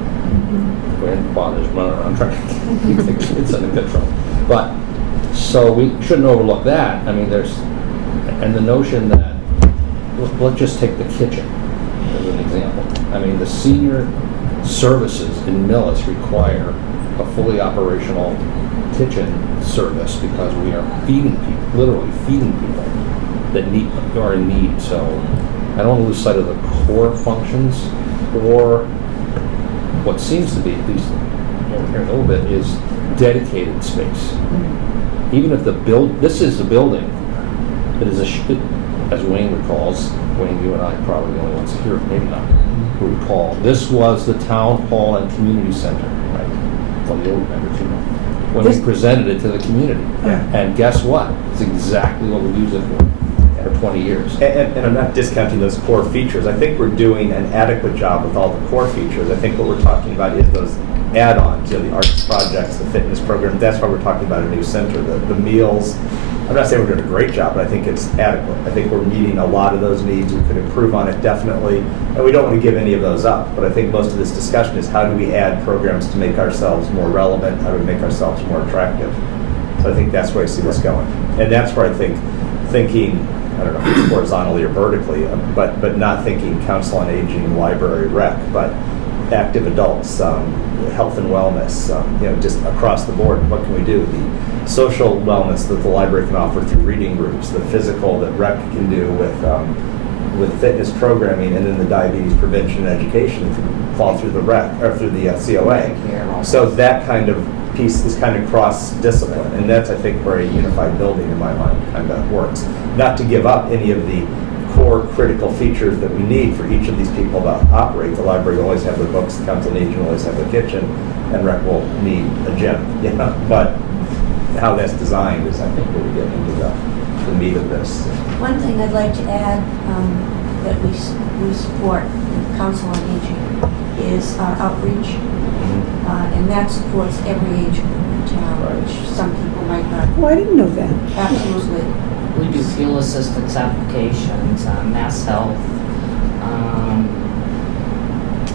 Grandfathers run around trying to keep the kids under control. But, so we shouldn't overlook that. And the notion that, let's just take the kitchen as an example. The senior services in Millis require a fully operational kitchen service because we are feeding people, literally feeding people that are in need. So I don't want to lose sight of the core functions, or what seems to be, at least over here a little bit, is dedicated space. Even if this is the building that is as Wayne recalls, Wayne, you and I probably the only ones here, maybe not, who recall, this was the town hall and community center, right? Well, you'll remember too. when we presented it to the community. Yeah. And guess what? It's exactly what we used it for 20 years. And I'm not discounting those core features. I think we're doing an adequate job with all the core features. I think what we're talking about is those add-ons, the arts projects, the fitness program. That's why we're talking about a new center. The meals, I'm not saying we're doing a great job, but I think it's adequate. I think we're meeting a lot of those needs. We could improve on it, definitely. And we don't want to give any of those up. But I think most of this discussion is how do we add programs to make ourselves more relevant? How do we make ourselves more attractive? So I think that's where I see this going. And that's where I think thinking, I don't know if it's horizontally or vertically, but not thinking council on aging, library, rec, but active adults, health and wellness, just across the board. What can we do? The social wellness that the library can offer through reading groups, the physical that rec can do with fitness programming, and then the diabetes prevention and education can fall through the rec or through the COA. So that kind of piece is kind of cross-discipline, and that's, I think, where a unified building, in my mind, kind of works. Not to give up any of the core critical features that we need for each of these people to operate. The library will always have their books, the council on aging will always have the kitchen, and rec will need a gym. But how that's designed is, I think, where we get into the meat of this. One thing I'd like to add that we support the Council on Aging is our outreach, and that supports every age group in town, which some people might not. Oh, I didn't know that. Absolutely. We do fuel assistance applications, mass health,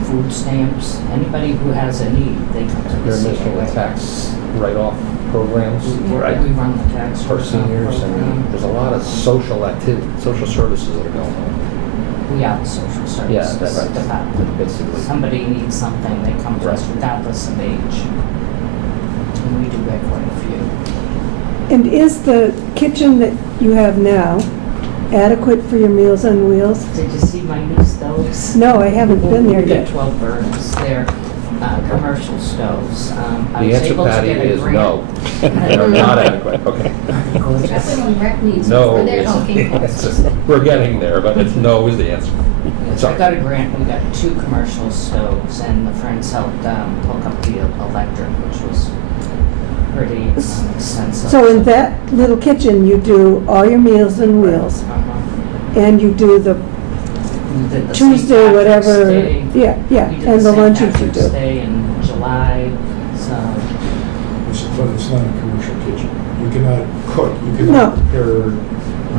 food stamps. Anybody who has a need, they come to the They're making COA. the tax write-off programs We run the tax for seniors, program. and there's a lot of social activity, social services that are going on. We are the social services Yeah, that's right. department. Basically. Somebody needs something, they come to us Right. regardless of age. And we do get quite a few. And is the kitchen that you have now adequate for your Meals on Wheels? Did you see my new stoves? No, I haven't been there We got yet. 12 burners. They're commercial stoves. I The was answer, able to Patty, get a is grant. no. They're not adequate, okay. Especially when rec needs No, for their is cooking the courses. answer. We're getting there, but it's no is the answer. Yes, Sorry. I got a grant, we got 2 commercial stoves, and the friends helped hook up the electric, which was pretty expensive. So in that little kitchen, you do all your Meals on Wheels, Uh-huh. and you do the We did the St. Tuesday, Patrick's whatever, Day. yeah, We did and the St. lunches you Patrick's do. Day in July, so But it's not a commercial kitchen. You cannot cook, you No. cannot prepare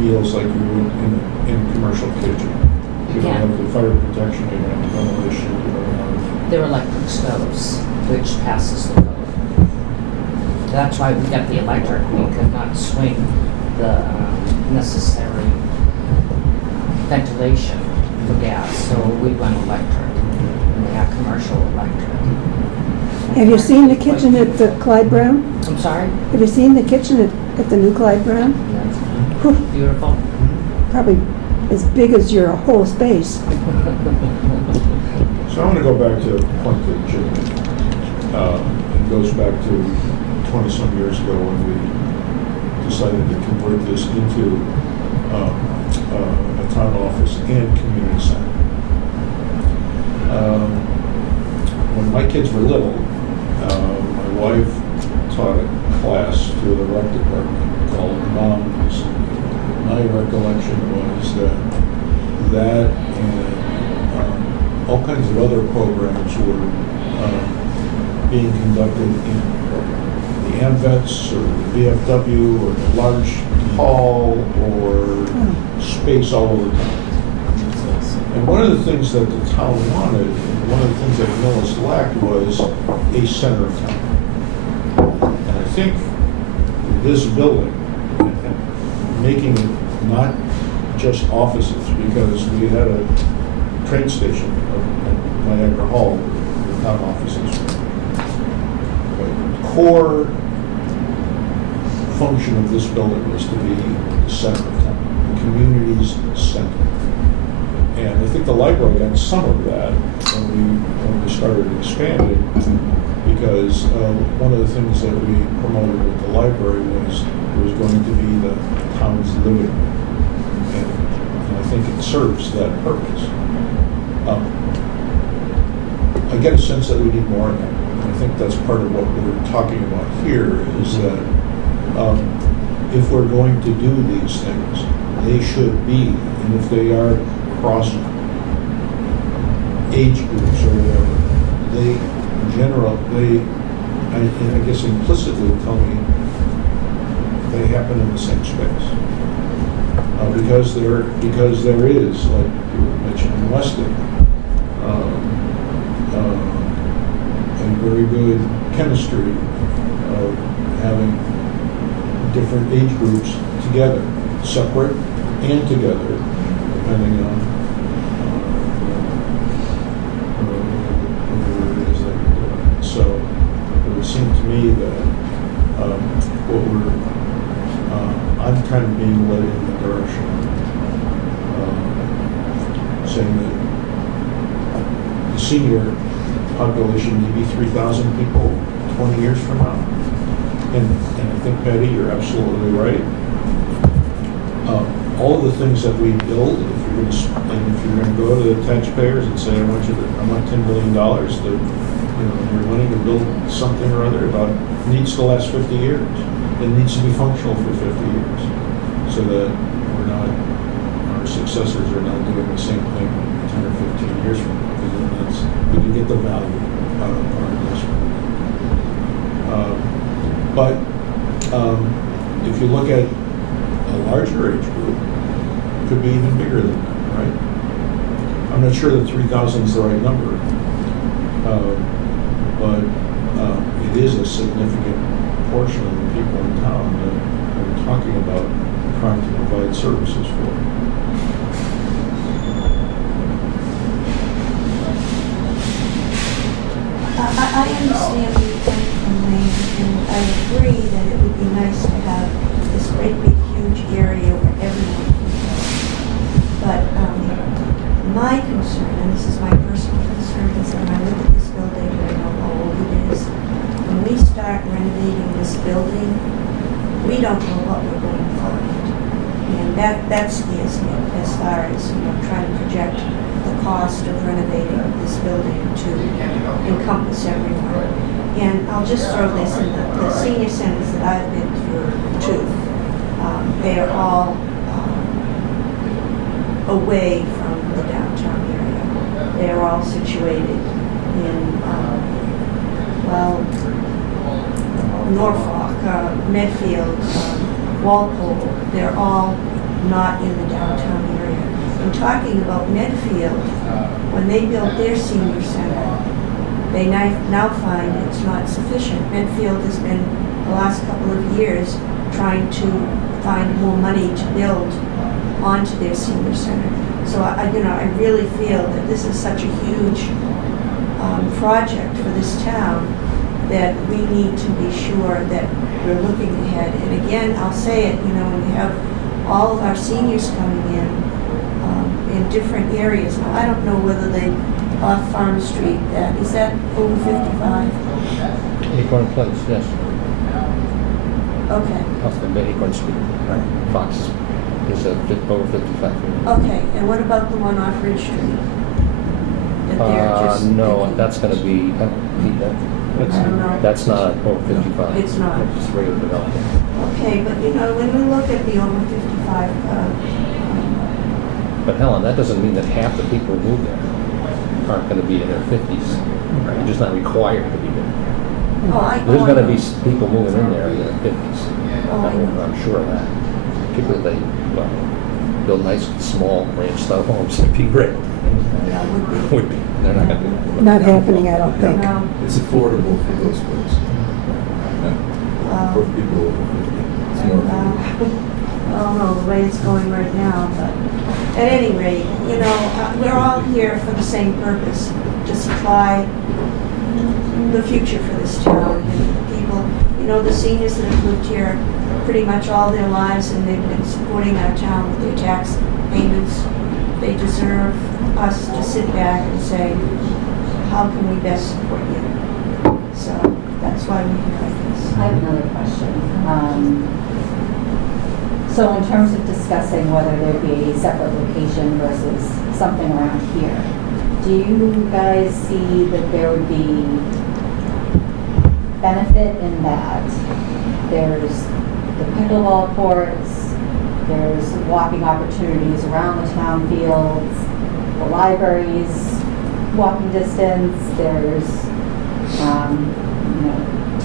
meals like you would in a commercial kitchen. You don't Yeah. have the fire protection, you don't have ventilation, you don't have. they're electric stoves, which passes the code. That's why we got the electric, we could not swing the necessary ventilation for gas, so we went electric, and we have commercial electric. Have you seen the kitchen at the Clyde Brown? I'm sorry? Have you seen the kitchen at the new Clyde Brown? Whew, Beautiful. probably as big as your whole space. So I want to go back to a point that Jim made. It goes back to 20-some years ago when we decided to convert this into a town office and community center. When my kids were little, my wife taught a class through the rec department called Moms. My recollection was that and all kinds of other programs were being conducted in the AMVETS or the VFW or the large hall or space all over town. And one of the things that the town wanted, one of the things that Millis lacked was a center of town. And I think this building, and making it not just offices, because we had a train station at Niagara Hall, the town offices. The core function of this building was to be the center of town, the community's center. And I think the library got some of that when we started expanding, because one of the things that we promoted with the library was it was going to be the town's living room. And I think it serves that purpose. I get a sense that we need more of that. And I think that's part of what we're talking about here, is that if we're going to do these things, they should be, and if they are cross age groups or whatever, I guess implicitly tell me they happen in the same space. Because there is, like you mentioned in Weston, a very good chemistry of having different age groups together, separate and together, depending on who it is that you're doing. So it would seem to me that I'm kind of being led in the direction saying that the senior population may be 3,000 people 20 years from now. And I think, Patty, you're absolutely right. All of the things that we build, if you're going to go to the taxpayers and say, I want $10 million to, your money to build something or other, needs to last 50 years. It needs to be functional for 50 years, so that our successors are not doing the same thing 10 or 15 years from now, because then we can get the value out of our investment. But if you look at a larger age group, it could be even bigger than that, right? I'm not sure that 3,000 is the right number, but it is a significant portion of the people in town that we're talking about trying to provide services for. I understand where you're coming from, Wayne, and I agree that it would be nice to have this great big huge area where everyone can go. But my concern, and this is my personal concern, is when I look at this building and I know how old it is, when we start renovating this building, we don't know what we're going to find. And that scares me as far as trying to project the cost of renovating this building to encompass everyone. And I'll just throw this in, the senior centers that I've been through too, they are all away from the downtown area. They are all situated in, Norfolk, Medfield, Walpole. They're all not in the downtown area. And talking about Medfield, when they built their senior center, they now find it's not sufficient. Medfield has been, the last couple of years, trying to find more money to build onto their senior center. So I really feel that this is such a huge project for this town that we need to be sure that we're looking ahead. And again, I'll say it, when we have all of our seniors coming in different areas. Now, I don't know whether they off Farm Street, is that over 55? Acorn Place, yes. Okay. Off the Acorn Street, right. Fox is over 55. Okay, and what about the one off Ridge Street? That they're just No, thinking- that's going to be, I don't know. that's not over 55. It's not. It's regular development. Okay, but when we look at the over 55, But Helen, that doesn't mean that half the people who move there aren't going to be in their 50s. They're just not required to be there. There's going to be people moving in there in their 50s. I'm sure of that. Particularly they build nice, small ranch-style homes. It'd be great. Would be. They're not going to do that. Not happening, I don't think. It's affordable for those folks. For people over 50. It's more affordable. I don't know the way it's going right now, but at any rate, we're all here for the same purpose, to supply the future for this town. And people, the seniors that have lived here pretty much all their lives and they've been supporting our town with their tax payments, they deserve us to sit back and say, how can we best support you? So that's why we're here, I guess. I have another question. So in terms of discussing whether there be a separate location versus something around here, do you guys see that there would be benefit in that there's the pickleball courts, there's walking opportunities around the town fields, the libraries, walking distance, there's,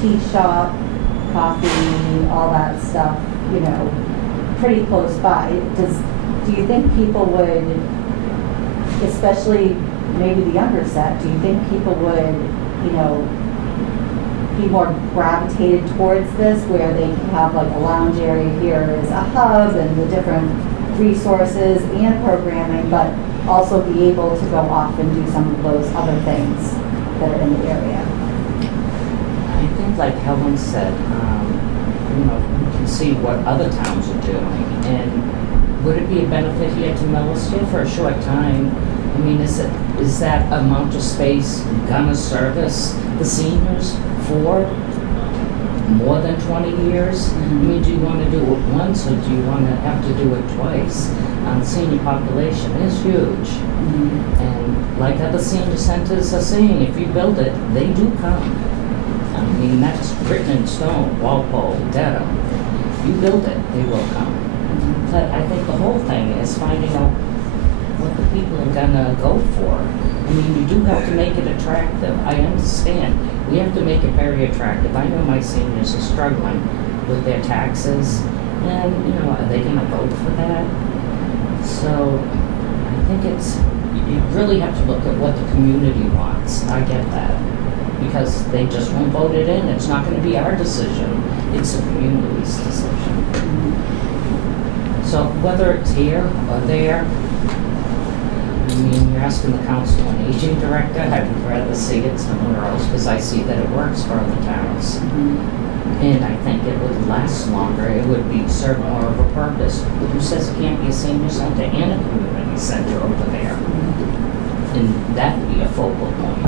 tea shop, coffee, all that stuff, pretty close by. Do you think people would, especially maybe the younger set, do you think people would, be more gravitated towards this, where they can have like a lounge area here as a hub and the different resources and programming, but also be able to go off and do some of those other things that are in the area? I think like Helen said, you can see what other towns are doing. And would it be a benefit here to Milliston for a short time? I mean, is that amount of space gonna service the seniors for more than 20 years? I mean, do you want to do it once or do you want to have to do it twice? The senior population is huge. And like other senior centers are saying, if you build it, they do come. I mean, that's written in stone, Walpole, Dedham. You build it, they will come. But I think the whole thing is finding out what the people are gonna go for. I mean, you do have to make it attractive. I understand. We have to make it very attractive. I know my seniors are struggling with their taxes, and are they gonna vote for that? So I think you really have to look at what the community wants. I get that. Because they just won't vote it in. It's not gonna be our decision. It's the community's decision. So whether it's here or there, I mean, you're asking the Council on Aging Director, I would rather see it somewhere else because I see that it works for other towns. And I think it would last longer. It would serve more of a purpose. Who says it can't be a senior center and a community center over there? And that would be a focal point.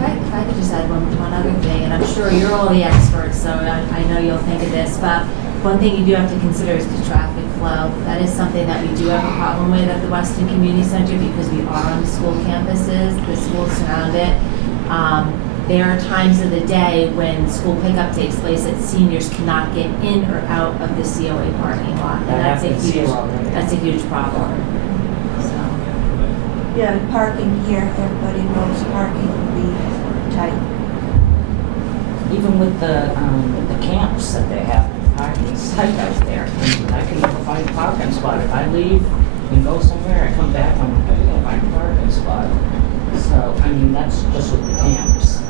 If I could just add one other thing, and I'm sure you're all the experts, so I know you'll think of this, but one thing you do have to consider is the traffic flow. That is something that we do have a problem with at the Weston Community Center because we are on the school campuses, the schools surround it. There are times of the day when school pickup takes place that seniors cannot get in or out of the COA parking lot. And that's a huge problem. So. Yeah, parking here, everybody knows parking will be tight. Even with the camps that they have, parking is tight out there. I can never find a parking spot. If I leave and go somewhere, I come back, I'm going to find a parking spot. So, I mean, that's just with the camps.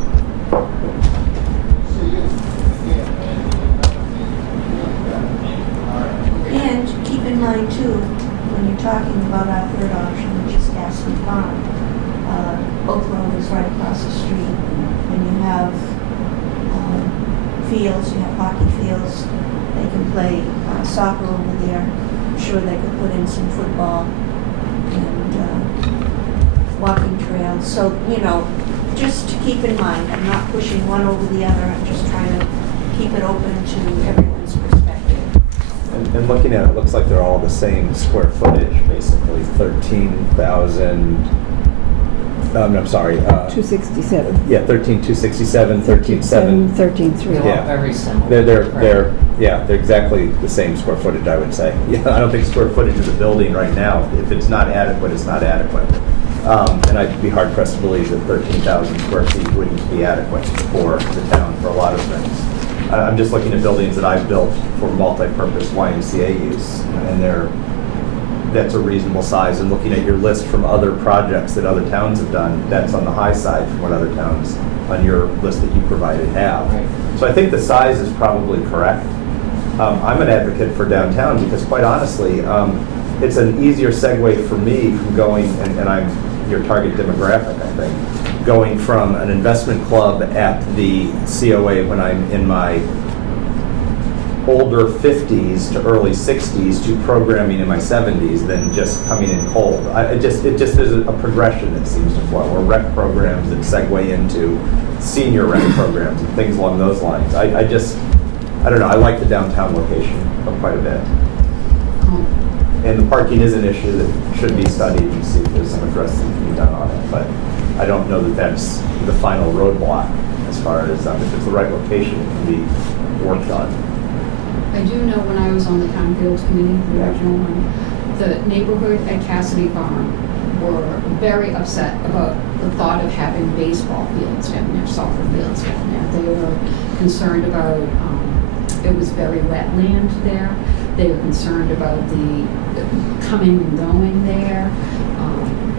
And keep in mind too, when you're talking about our third option, which is Aston Farm, Oak Road is right across the street, and you have fields, you have hockey fields. They can play soccer over there. I'm sure they could put in some football and walking trails. So, just to keep in mind, I'm not pushing one over the other. I'm just trying to keep it open to everyone's perspective. And looking at it, looks like they're all the same square footage, basically 13,000. I'm sorry. 267. Yeah, 13,267, 13,7. 13,3. They're Yeah. all very similar. They're exactly the same square footage, I would say. Yeah, I don't think square footage of the building right now, if it's not adequate, it's not adequate. And I'd be hard pressed to believe that 13,000 square feet wouldn't be adequate for the town for a lot of things. I'm just looking at buildings that I've built for multi-purpose YMCA use, and that's a reasonable size. And looking at your list from other projects that other towns have done, that's on the high side from what other towns on your list that you provided have. Right. So I think the size is probably correct. I'm an advocate for downtown because quite honestly, it's an easier segue for me from going, and I'm your target demographic, I think, going from an investment club at the COA when I'm in my older 50s to early 60s to programming in my 70s than just coming in cold. It just is a progression that seems to flow, or rec programs that segue into senior rec programs and things along those lines. I don't know, I like the downtown location quite a bit. And the parking is an issue that should be studied and see if there's some addressing that can be done on it, but I don't know that that's the final roadblock. as far as if it's the right location, it can be worked on. I do know when I was on the town fields committee, the original one, the neighborhood at Cassidy Farm were very upset about the thought of having baseball fields down there, soccer fields down there. They were concerned about, it was very wetland there. They were concerned about the coming and going there.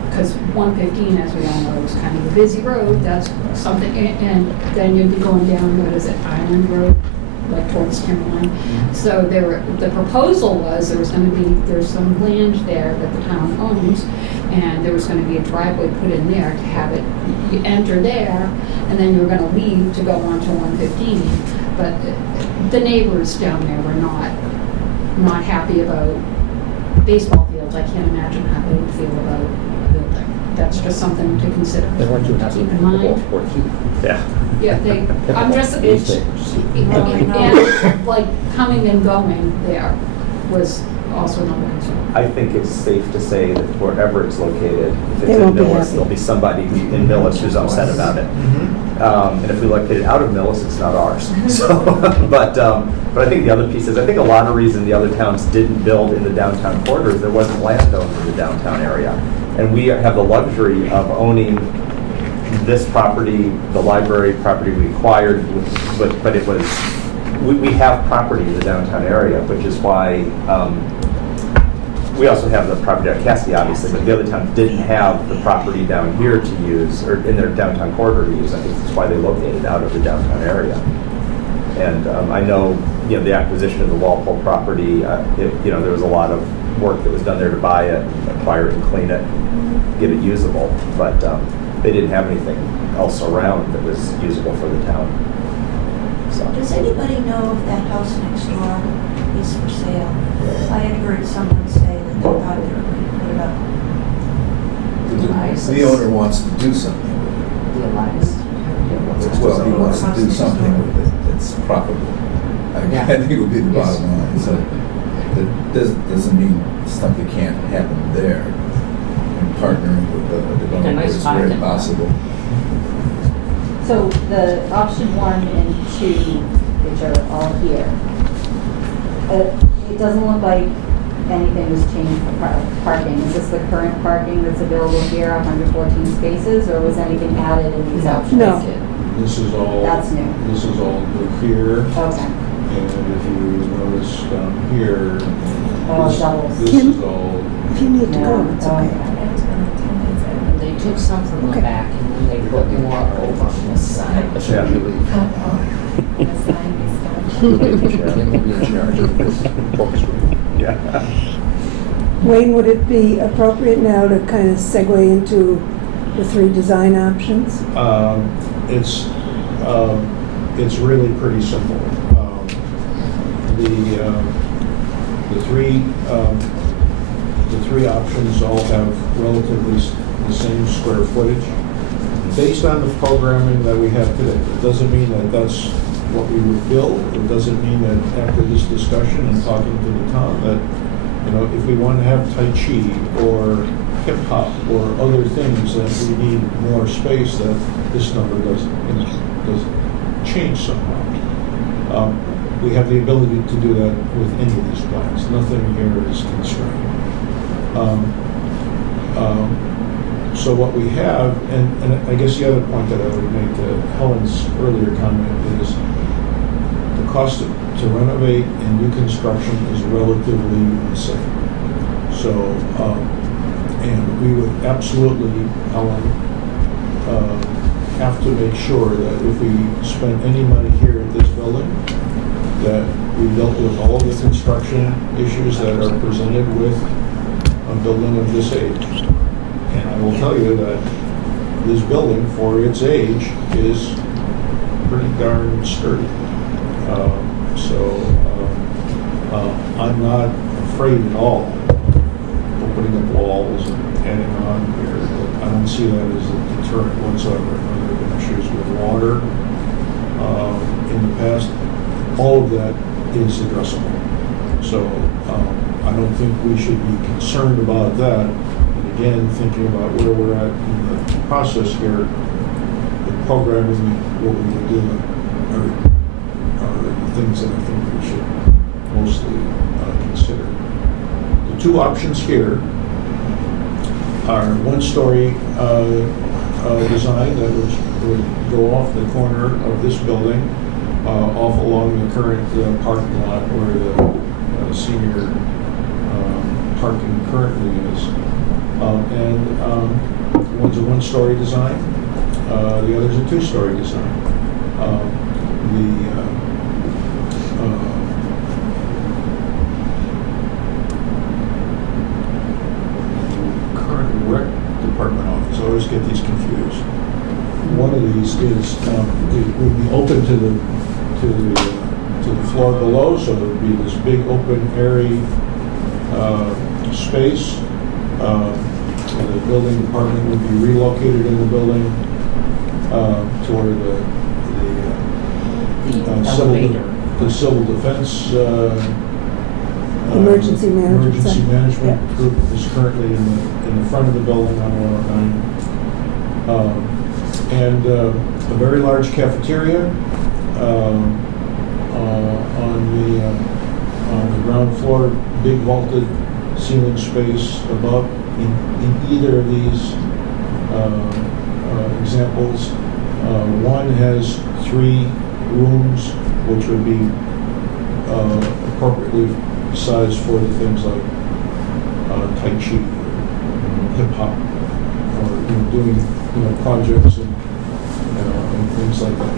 Because 115, as we all know, is kind of a busy road. That's something, and then you'd be going down, what is it, Island Road, like towards Timberline. So the proposal was there's some land there that the town owns, and there was going to be a driveway put in there to have it, you enter there, and then you're going to leave to go on to 115. But the neighbors down there were not happy about baseball fields. I can't imagine how they would feel about building. That's just something to consider. They weren't too happy Keep with in the mind. golf course either. Yeah. Yeah, I'm just, and like coming and going there was also another concern. I think it's safe to say that wherever it's located, if They it's in won't be Millis, happy. there'll be somebody in Millis who's upset about it. And if we locate it out of Millis, it's not ours. So, but I think the other piece is, I think a lot of reason the other towns didn't build in the downtown corridor is there wasn't land owned in the downtown area. And we have the luxury of owning this property, the library property we acquired, but it was, we have property in the downtown area, which is why we also have the property at Cassidy, obviously, but the other towns didn't have the property down here to use, or in their downtown corridor to use. I think that's why they located out of the downtown area. And I know, the acquisition of the Walpole property, there was a lot of work that was done there to buy it, acquire it, and clean it, get it usable. But they didn't have anything else around that was usable for the town. So. Does anybody know if that house next door is for sale? I had heard someone say that they thought they were going to put it up. The owner wants to do something with it. Well, he wants to do something with it that's profitable. I think it would be the bottom line. So that doesn't mean something can't happen there. And partnering with the developer is very possible. So the option 1 and 2, which are all here, it doesn't look like anything was changed for parking. Is this the current parking that's available here, 114 spaces, or was anything added in these options? No. This is all. That's new. This is all new here. Okay. And if you notice down here, Doubles. this Kim? is all. If you need to go, it's okay. They took some from the back and then they put more over on this side. Kim will be in charge of this focus group. Yeah. Wayne, would it be appropriate now to kind of segue into the 3 design options? It's really pretty simple. The three options all have relatively the same square footage. Based on the programming that we have today, it doesn't mean that that's what we would build. It doesn't mean that after this discussion and talking to the town that, if we want to have Tai Chi or hip hop or other things that we need more space, that this number does change somehow. We have the ability to do that with any of these plans. Nothing here is constrained. So what we have, and I guess the other point that I would make to Helen's earlier comment is the cost to renovate and new construction is relatively the same. So, and we would absolutely, Helen, have to make sure that if we spend any money here at this building, that we dealt with all the construction issues that are presented with a building of this age. And I will tell you that this building, for its age, is pretty darn sturdy. I'm not afraid at all of opening up walls and adding on here. I don't see that as a deterrent whatsoever. I know there have been issues with water in the past. All of that is addressable. So I don't think we should be concerned about that. And again, thinking about where we're at in the process here, the programming, what we would do are the things that I think we should mostly consider. The two options here are one-story design that would go off the corner of this building, off along the current parking lot where the senior parking currently is. One's a one-story design, the other's a two-story design. Current rec department office, I always get these confused. One of these is, it would be open to the floor below, so there would be this big open area space. The building department would be relocated in the building to where the civil defense Emergency management emergency center. management Yep. group is currently in the front of the building on 109. And a very large cafeteria on the ground floor, big vaulted ceiling space above. In either of these examples, one has 3 rooms, which would be appropriately sized for the things like Tai Chi or hip hop, or doing projects and things like that.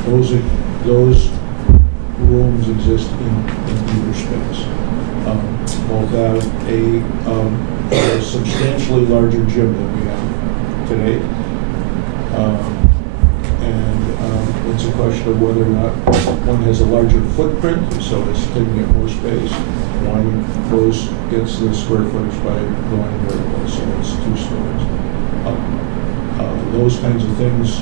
Those rooms exist in either space. Both have a substantially larger gym than we have today. It's a question of whether or not one has a larger footprint, so it's taking up more space. One gets the square footage by going vertical, so it's 2 stories. Those kinds of things,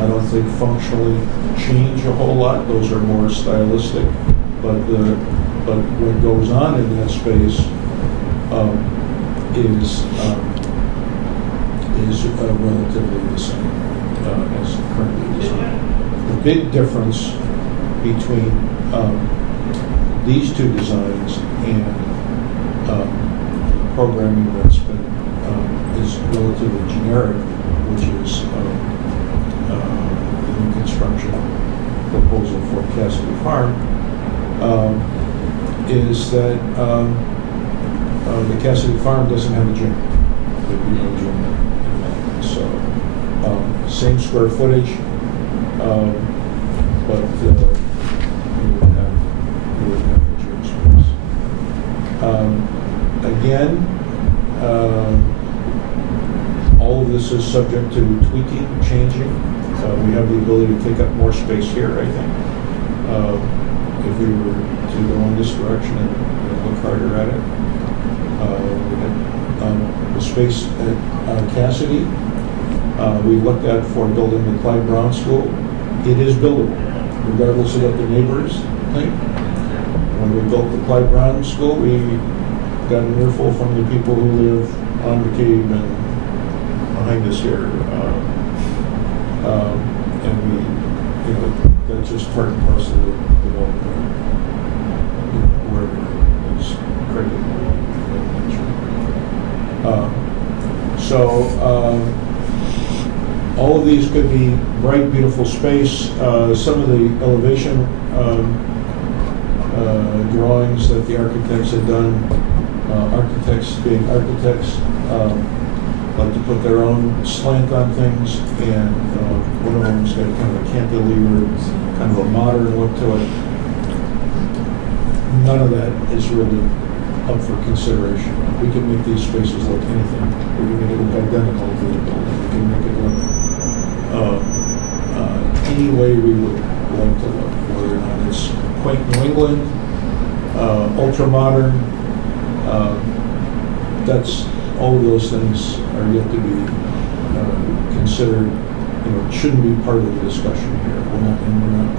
I don't think functionally change a whole lot. Those are more stylistic, but what goes on in that space is relatively the same as currently designed. The big difference between these two designs and programming that's been is relatively generic, which is the Reconstruction proposal for Cassidy Farm, is that the Cassidy Farm doesn't have a gym. There'd be no gym in that. So same square footage, but you would have the gym space. Again, all of this is subject to tweaking, changing. We have the ability to take up more space here, I think. If we were to go in this direction and look harder at it. The space at Cassidy, we looked at for building the Clyde Brown School. It is buildable, regardless of what the neighbors think. When we built the Clyde Brown School, we got an earful from the people who live on the cave and behind us here. And we, that's just part and parcel of the development, wherever it is credited. All of these could be bright, beautiful space. Some of the elevation drawings that the architects had done, architects being architects, like to put their own slant on things, and one of them's got kind of a cantilever, kind of a modern look to it. None of that is really up for consideration. We can make these spaces look anything. We can make it look identical to the building. We can make it look any way we would like to look, whether or not it's quaint New England, ultra modern. That's all of those things are yet to be considered. It shouldn't be part of the discussion here. We're not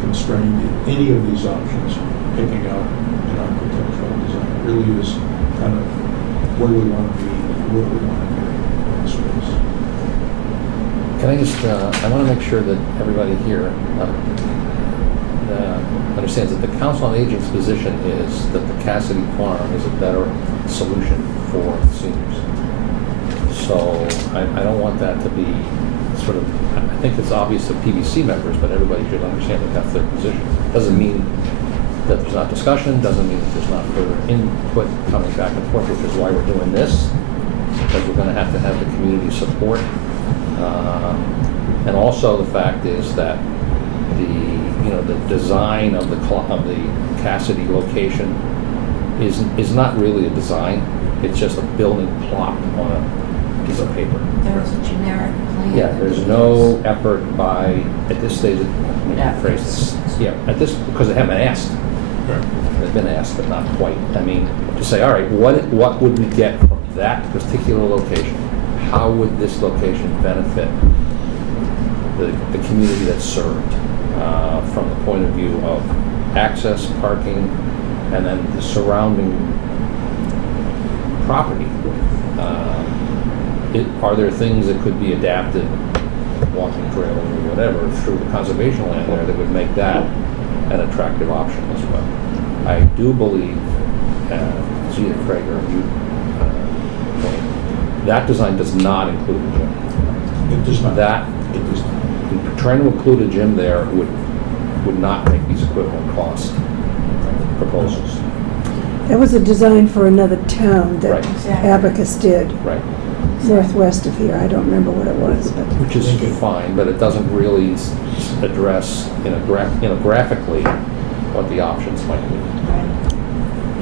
constrained in any of these options picking out an architectural design. It really is kind of where we want to be, where we want to get in space. Can I just, I want to make sure that everybody here understands that the Council on Aging's position is that the Cassidy Farm is a better solution for seniors. So I don't want that to be sort of, I think it's obvious to PBC members, but everybody should understand that that's their position. Doesn't mean that there's not discussion, doesn't mean that there's not further input coming back and forth, which is why we're doing this, because we're going to have the community support. And also the fact is that the design of the Cassidy location is not really a design. It's just a building plot on a piece of paper. There was a generic plan. Yeah, there's no effort by, at this stage, because they haven't asked. They've been asked, but not quite. I mean, to say, all right, what would we get from that particular location? How would this location benefit the community that's served from the point of view of access, parking, and then the surrounding property? Are there things that could be adapted, walking trail or whatever, through the conservation land there that would make that an attractive option as well? I do believe, see it, Craig, or you, that design does not include a gym. It does not. It does not. Trying to include a gym there would not make these equivalent cost proposals. That was a design for another town that Right. Abacus did, Right. northwest of here. I don't remember what it was, but Which is fine, but it doesn't really address, graphically what the options might be.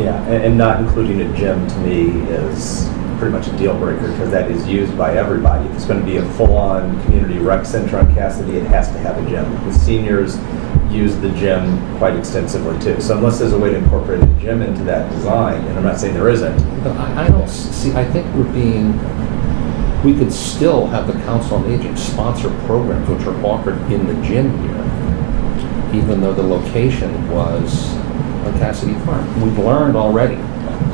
Yeah, and not including a gym to me is pretty much a deal breaker because that is used by everybody. If it's going to be a full-on community rec center on Cassidy, it has to have a gym. The seniors use the gym quite extensively too. So unless there's a way to incorporate a gym into that design, and I'm not saying there isn't. But I don't see, I think we could still have the Council on Aging sponsor programs which are offered in the gym here, even though the location was on Cassidy Farm. We've learned already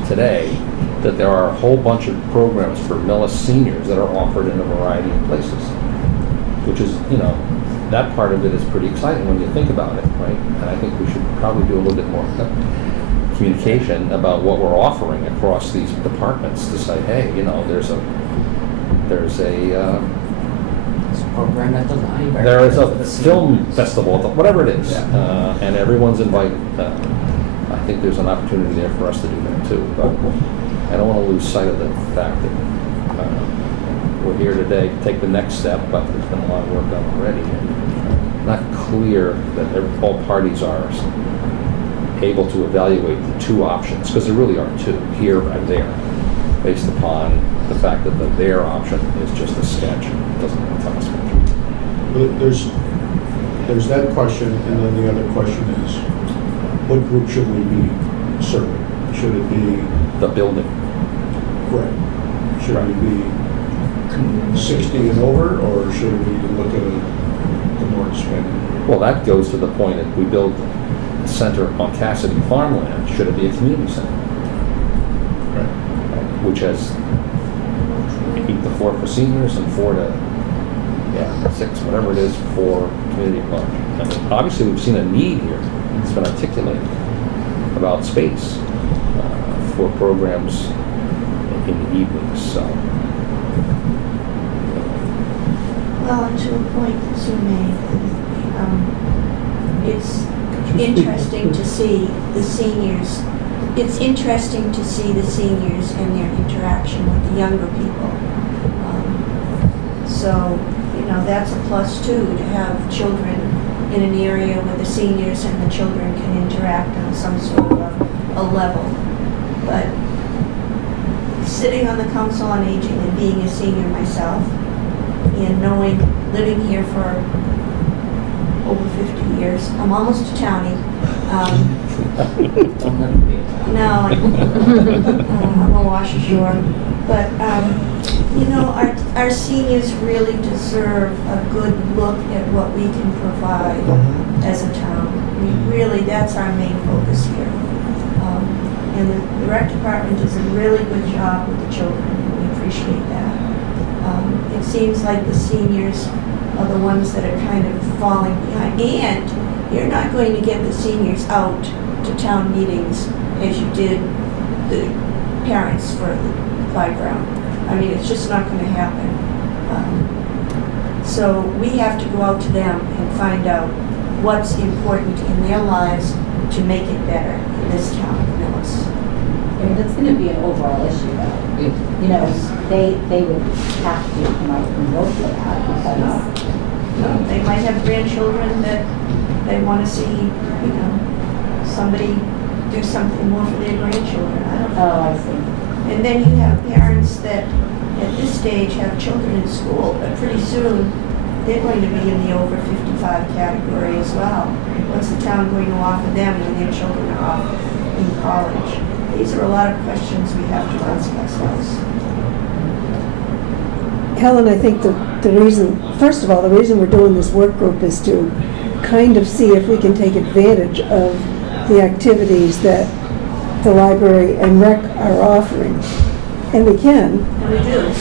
today that there are a whole bunch of programs for Millis seniors that are offered in a variety of places, which is, that part of it is pretty exciting when you think about it, right? And I think we should probably do a little bit more communication about what we're offering across these departments to say, hey, there's a Program at the library. there is a film festival, whatever it is, and everyone's invited. I think there's an opportunity there for us to do that too, but I don't want to lose sight of the fact that we're here today to take the next step, but there's been a lot of work done already. And not clear that all parties are able to evaluate the two options, because there really are two, here and there, based upon the fact that the there option is just a sketch. It doesn't really tell us much. But there's that question, and then the other question is, what group should we be serving? Should it be The building. right? Should we be 60 and over, or should we look at the more expanded? Well, that goes to the point that we build a center on Cassidy farmland. Should it be a community center? Right. Which has 8 to 4 for seniors and 4 to 6, whatever it is, for community at large. I mean, obviously, we've seen a need here. It's been articulated about space for programs in the evenings. So, Well, and to a point that Sue made, it's interesting to see the seniors. It's interesting to see the seniors and their interaction with the younger people. So, that's a plus too, to have children in an area where the seniors and the children can interact on some sort of a level. But sitting on the Council on Aging and being a senior myself, and living here for over 50 years, I'm almost a townie. No, I'm a Wash Ashore. But, our seniors really deserve a good look at what we can provide as a town. That's our main focus here. And the rec department does a really good job with the children, and we appreciate that. It seems like the seniors are the ones that are kind of falling behind. And you're not going to get the seniors out to town meetings as you did the parents for the playground. I mean, it's just not going to happen. So we have to go out to them and find out what's important in their lives to make it better in this town of Millis. I mean, that's gonna be an overall issue though. You know, they would have to come out and vote for that because. No, they might have grandchildren that they want to see, you know, somebody do something more for their grandchildren. I don't know. Oh, I see. And then you have parents that at this stage have children in school, but pretty soon they're going to be in the over 55 category as well. What's the town going to offer them when their children are off in college? These are a lot of questions we have to ask ourselves. Helen, I think the reason, first of all, the reason we're doing this work group is to kind of see if we can take advantage of the activities that the library and rec are offering. And we can. And we do.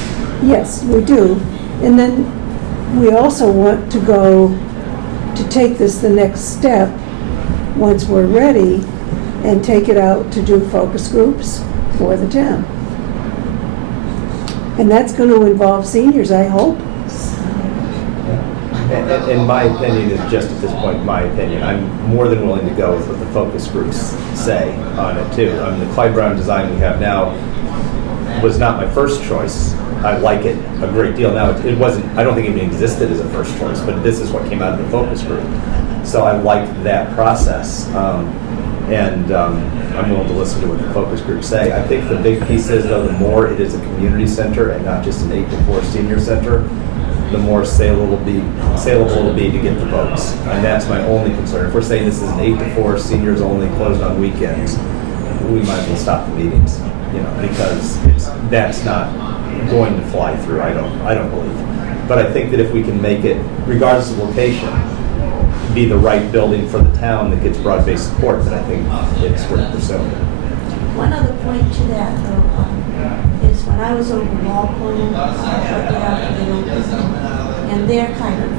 Yes, we do. And then we also want to go to take this the next step once we're ready and take it out to do focus groups for the town. And that's going to involve seniors, I hope. In my opinion, is just at this point, my opinion, I'm more than willing to go with what the focus groups say on it too. I mean, the Clyde Brown design we have now was not my first choice. I like it a great deal now. It wasn't, I don't think it even existed as a first choice, but this is what came out of the focus group. So I like that process. I'm willing to listen to what the focus groups say. I think the big piece is, though, the more it is a community center and not just an 8 to 4 senior center, the more saleable it'll be to get the votes. And that's my only concern. If we're saying this is an 8 to 4 seniors only, closed on weekends, we might as well stop the meetings, you know, because that's not going to fly through. I don't believe. But I think that if we can make it, regardless of location, be the right building for the town that gets broad-based support, then I think it's worth pursuing. One other point to that, though, is when I was over Walpole, shortly after they opened, and they're kind of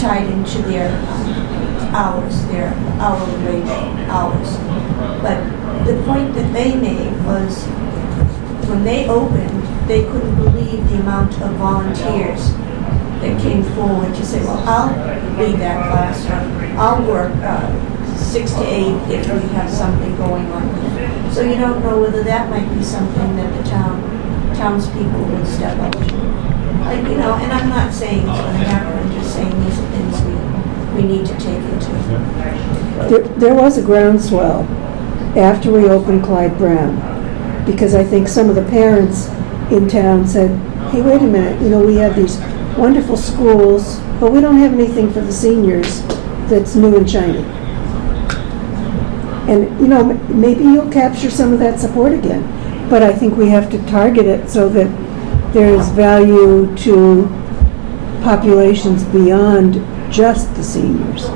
tied into their hours, their hourly wage hours. But the point that they made was when they opened, they couldn't believe the amount of volunteers that came forward to say, well, I'll lead that class, or I'll work 6 to 8 if we have something going on. So you don't know whether that might be something that the townspeople would step up to. Like, you know, and I'm not saying it's going to happen, I'm just saying these are things we need to take into. There was a groundswell after we opened Clyde Brown, because I think some of the parents in town said, hey, wait a minute, you know, we have these wonderful schools, but we don't have anything for the seniors that's new and shiny. And, you know, maybe you'll capture some of that support again. But I think we have to target it so that there is value to populations beyond just the seniors.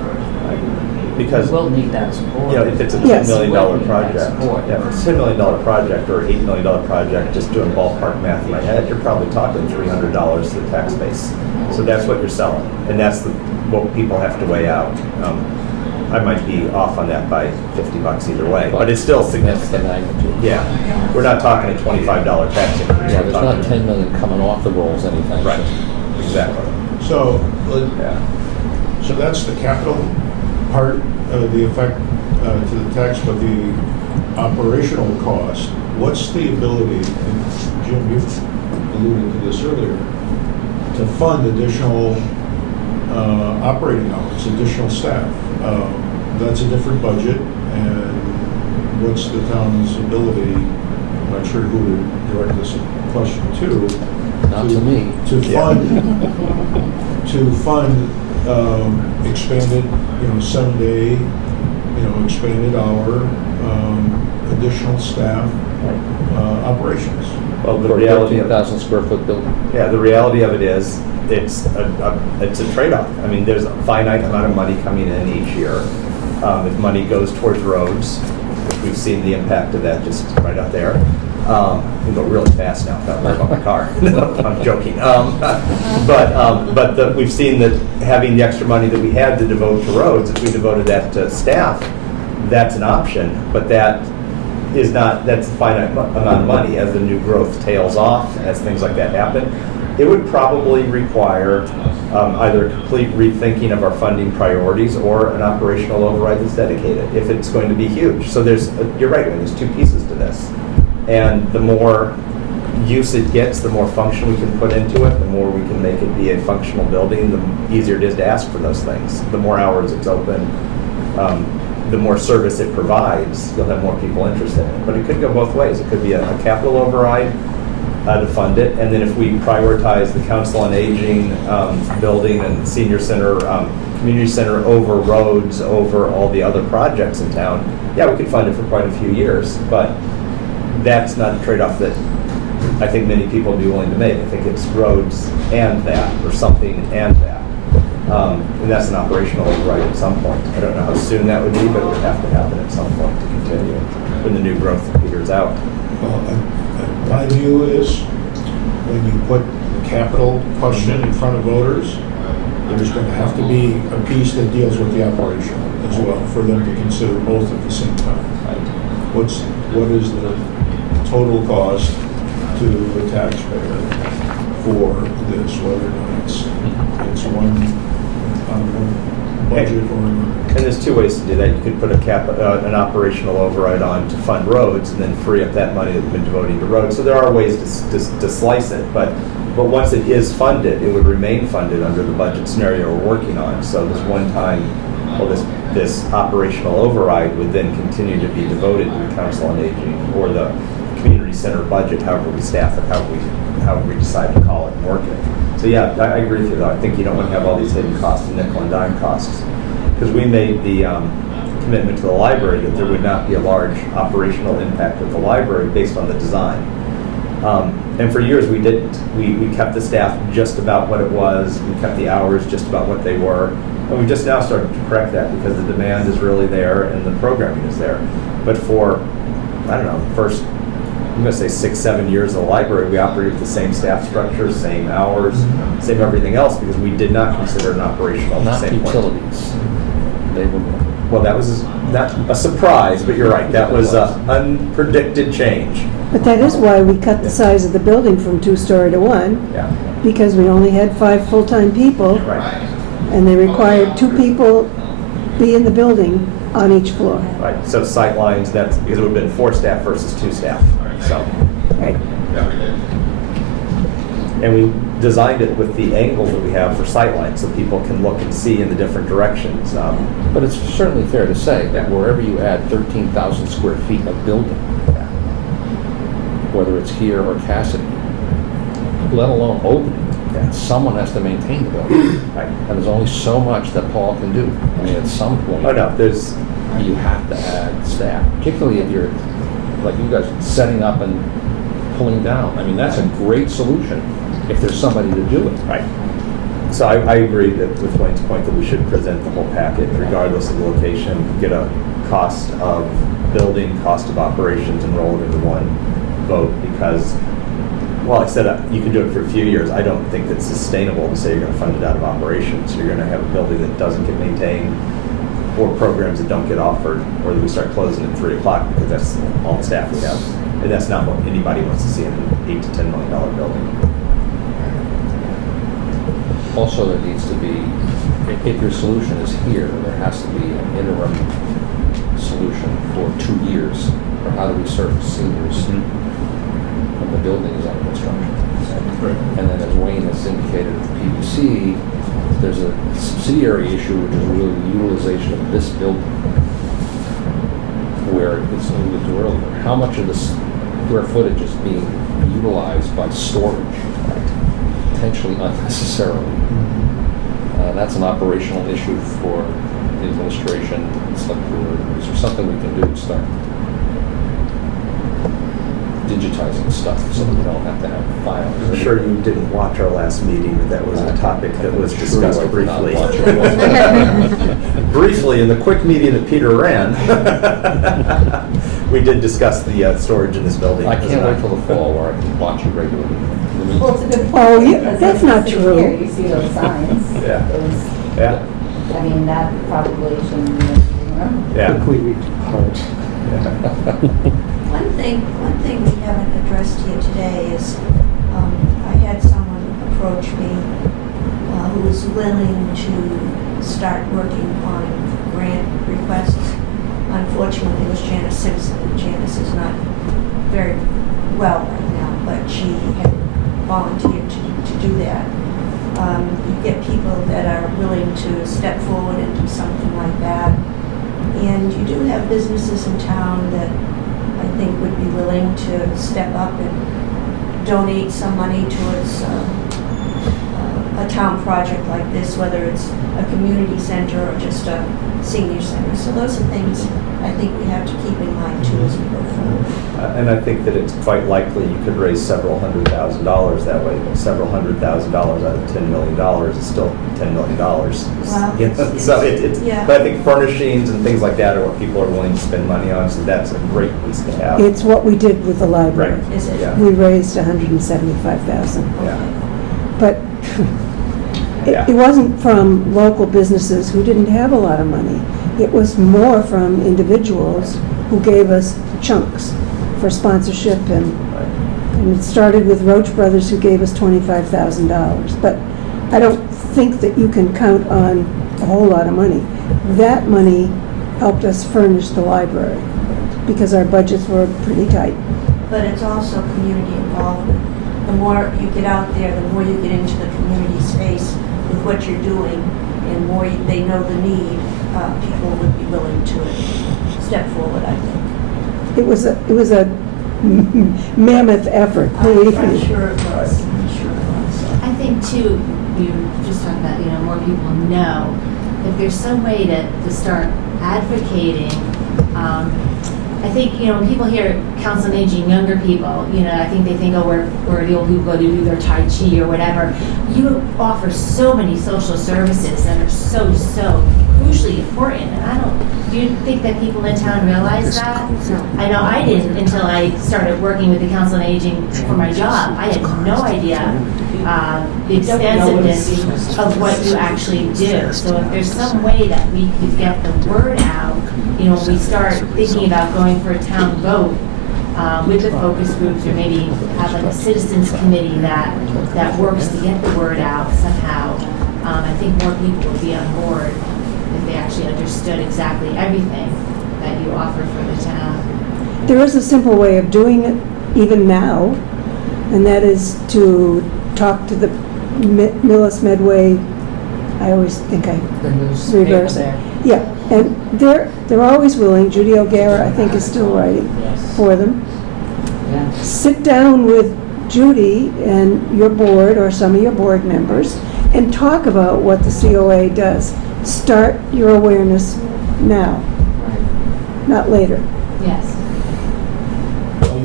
Because We'll need that support. you know, if it's a $10 Yes. million project, if it's a $10 million project or $8 million project, just doing ballpark math in my head, you're probably talking $300 to the tax base. So that's what you're selling, and that's what people have to weigh out. I might be off on that by $50 either way, but it's still significant. Yeah, we're not talking a $25 tax increase. Yeah, We're there's not talking- 10 million coming off the rolls anytime. Right, exactly. So, Yeah. so that's the capital part of the effect to the tax, but the operational cost, what's the ability, and Jim, you alluded to this earlier, to fund additional operating hours, additional staff? That's a different budget, and what's the town's ability, I'm not sure who to direct this question to. Not to me. To fund expanded, 7-day, expanded hour, additional staff, operations. Well, the For a reality of 13,000 square foot building. Yeah, the reality of it is, it's a trade-off. I mean, there's a finite amount of money coming in each year. If money goes towards roads, which we've seen the impact of that just right out there, We go really fast now without worrying about my car. No, I'm joking. We've seen that having the extra money that we had to devote to roads, if we devoted that to staff, that's an option, but that's a finite amount of money. As the new growth tails off, as things like that happen, it would probably require either a complete rethinking of our funding priorities or an operational override that's dedicated, if it's going to be huge. So you're right, there's two pieces to this. And the more use it gets, the more function we can put into it, the more we can make it be a functional building, the easier it is to ask for those things. The more hours it's open, the more service it provides, you'll have more people interested in it. But it could go both ways. It could be a capital override to fund it, and then if we prioritize the Council on Aging building and senior center, community center over roads, over all the other projects in town, yeah, we could fund it for quite a few years, but that's not a trade-off that I think many people would be willing to make. I think it's roads and that, or something and that. And that's an operational override at some point. I don't know how soon that would be, but it would have to happen at some point to continue when the new growth figures out. Well, my view is, when you put the capital question in front of voters, there's going to have to be a piece that deals with the operation as well, for them to consider both at the same time. What is the total cost to the taxpayer for this, whether or not it's one budget or another? And there's two ways to do that. You could put an operational override on to fund roads and then free up that money that we've been devoting to roads. So there are ways to slice it, but once it is funded, it would remain funded under the budget scenario we're working on. So this this operational override would then continue to be devoted to the Council on Aging or the community center budget, however we staff it, however we decide to call it and work it. So yeah, I agree with you though. I think you don't want to have all these hidden costs and nickel and dime costs. Because we made the commitment to the library that there would not be a large operational impact of the library based on the design. And for years we didn't. We kept the staff just about what it was. We kept the hours just about what they were. And we just now started to correct that because the demand is really there and the programming is there. But for, I don't know, the first, I'm going to say 6-7 years of the library, we operated with the same staff structure, same hours, same everything else, because we did not consider an operational at the same point. Utilities. They were. Well, that was not a surprise, but you're right. That was an unpredicted change. But that is why we cut the size of the building from 2-story to 1. Yeah. Because we only had 5 full-time people. Right. And they required 2 people be in the building on each floor. Right. So sight lines, that's because it would have been 4 staff versus 2 staff. So. Right. And we designed it with the angle that we have for sight lines, so people can look and see in the different directions. But it's certainly fair to say that wherever you add 13,000 square feet of building, whether it's here or Cassidy, let alone opening, someone has to maintain the building. Right. And there's only so much that Paul can do. I mean, at some point, Oh no, you have to add staff, particularly if you're, like you guys, setting up and pulling down. I mean, that's a great solution if there's somebody to do it. Right. So I agree that with Wayne's point that we should present the whole packet regardless of the location, get a cost of building, cost of operations, and roll it into one vote because, well, I said you can do it for a few years. I don't think that's sustainable to say you're going to fund it out of operations. You're going to have a building that doesn't get maintained or programs that don't get offered or that we start closing at 3 o'clock because that's all the staff we have. And that's not what anybody wants to see in an $8 to $10 million building. Also, there needs to be, if your solution is here, there has to be an interim solution for 2 years for how do we service seniors when the building is under construction. And then as Wayne has indicated at the PBC, there's a subsidiary issue which is really the utilization of this building where it's alluded to earlier. How much of the square footage is being utilized by storage, potentially unnecessarily? That's an operational issue for the administration. It's like, is there something we can do to start digitizing stuff so that we don't have to have files? I'm sure you didn't watch our last meeting, but that was a topic that was discussed briefly. Briefly in the quick meeting that Peter ran. we did discuss the storage in this building. I can't wait till the fall where I can watch you regularly. Well, it's a good point. Oh, yeah, because that's like not sitting true. Here, you see those signs. Yeah. Those- Yeah, I mean, that probably shouldn't be a rumor. yeah. Completely hard. One thing we haven't addressed here today is, I had someone approach me who was willing to start working on grant requests. Unfortunately, it was Janice Simpson, and Janice is not very well right now, but she had volunteered to do that. You get people that are willing to step forward and do something like that. And you do have businesses in town that I think would be willing to step up and donate some money towards a town project like this, whether it's a community center or just a senior center. So those are things I think we have to keep in mind too as we go forward. And I think that it's quite likely you could raise several $100,000 that way, but several $100,000 out of $10 million is still $10 million. Well, You know, so it's, yeah. but I think furnishings and things like that are what people are willing to spend money on, so that's a great piece to have. It's what we did with the library. Right. Is it? Yeah. We raised $175,000. Yeah. But Yeah. it wasn't from local businesses who didn't have a lot of money. It was more from individuals who gave us chunks for sponsorship, and it started with Roach Brothers, who gave us $25,000. But I don't think that you can count on a whole lot of money. That money helped us furnish the library because our budgets were pretty tight. But it's also community involvement. The more you get out there, the more you get into the community space with what you're doing, and more they know the need, people would be willing to step forward, I think. It was a mammoth effort, believe I'm me. sure it was. I'm sure it was. I think too, you were just talking about, more people know. If there's some way to start advocating, I think, when people hear council on aging, younger people, I think they think, where the old people go to do their Tai Chi or whatever. You offer so many social services that are so crucially important, and do you think that people in town realize that? I know I didn't until I started working with the council on aging for my job. I had no idea the expansiveness of what you actually do. So if there's some way that we could get the word out, when we start thinking about going for a town vote with the focus groups, or maybe have like a citizens committee that works to get the word out somehow, I think more people would be on board if they actually understood exactly everything that you offer for the town. There is a simple way of doing it even now, and that is to talk to the Millis Medway. I always think I The newspaper reverse it. there. Yeah, and they're always willing. Judy O'Gara, I think, is still writing Yes. for them. Yeah. Sit down with Judy and your board or some of your board members and talk about what the COA does. Start your awareness now, not later. Yes. Well,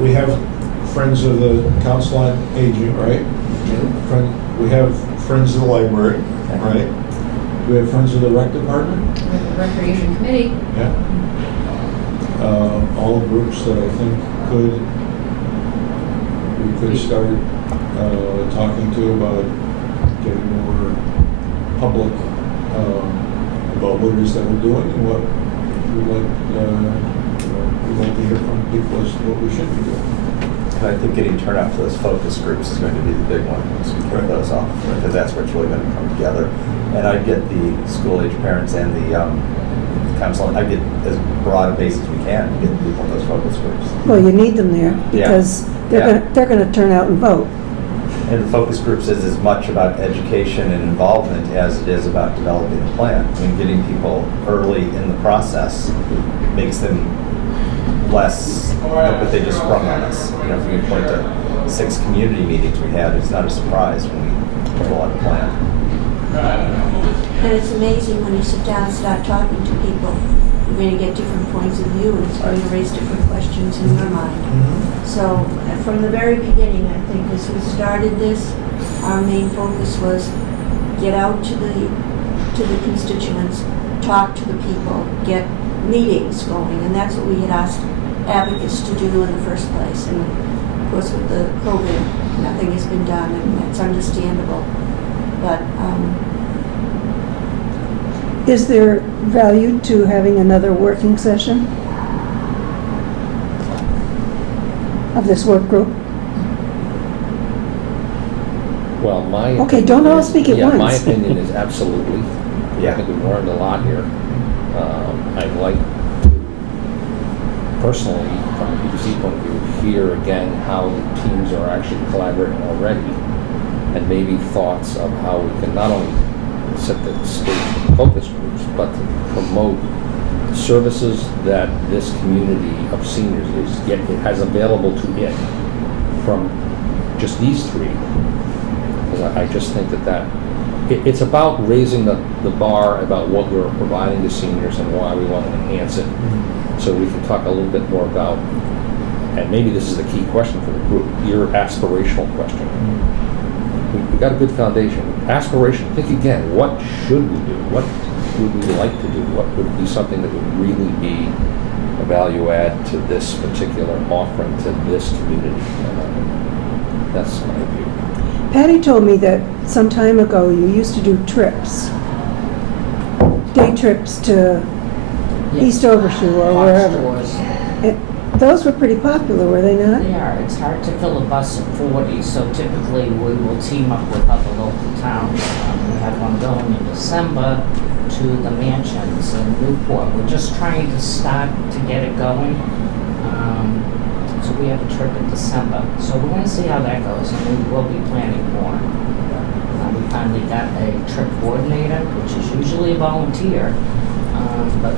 we have Friends of the Council on Aging, right? We have Friends of the Library, right? We have Friends of the Rec Department. With the Recreation Committee. Yeah. All groups that I think we could start talking to about getting more public about what it is that we're doing and what we'd like to hear from people as to what we should be doing. And I think getting turnout for those focus groups is going to be the big one once we kick those off, because that's what's really going to come together. And I'd get the school-age parents and the council, I'd get as broad a base as we can to get people in those focus groups. Well, you need them there because they're going to turn out and vote. And the focus groups is as much about education and involvement as it is about developing a plan. I mean, getting people early in the process makes them less, but they just sprung on us. If we point to 6 community meetings we had, it's not a surprise when we roll out a plan. And it's amazing when you sit down and start talking to people, you're going to get different points of view, and it's going to raise different questions in your mind. So from the very beginning, I think as we started this, our main focus was get out to the constituents, talk to the people, get meetings going, and that's what we had asked advocates to do in the first place. And of course, with the COVID, nothing has been done, and that's understandable. But Is there value to having another working session of this work group? Well, my Okay, opinion don't all is- speak at yeah, my once. opinion is absolutely. Yeah. I think we've learned a lot here. I'd like to, personally, from a PBC point of view, hear again how the teams are actually collaborating already, and maybe thoughts of how we can not only set the stage for focus groups, but to promote services that this community of seniors has available to it from just these three. Because I just think it's about raising the bar about what we're providing to seniors and why we want to enhance it. So we can talk a little bit more about, and maybe this is the key question for the group, your aspirational question. We got a good foundation. Aspiration, think again, what should we do? What would we like to do? What would be something that would really be a value add to this particular offering to this community? That's my view. Patty told me that some time ago you used to do trips, day trips to East Overshoe or wherever. Those were pretty popular, were they not? They are. It's hard to fill a bus of 40, so typically we will team up with other local towns. We have one going in December to the mansions in Newport. We're just trying to start to get it going. So we have a trip in December. So we're going to see how that goes, and we will be planning more. We finally got a trip coordinator, which is usually a volunteer, but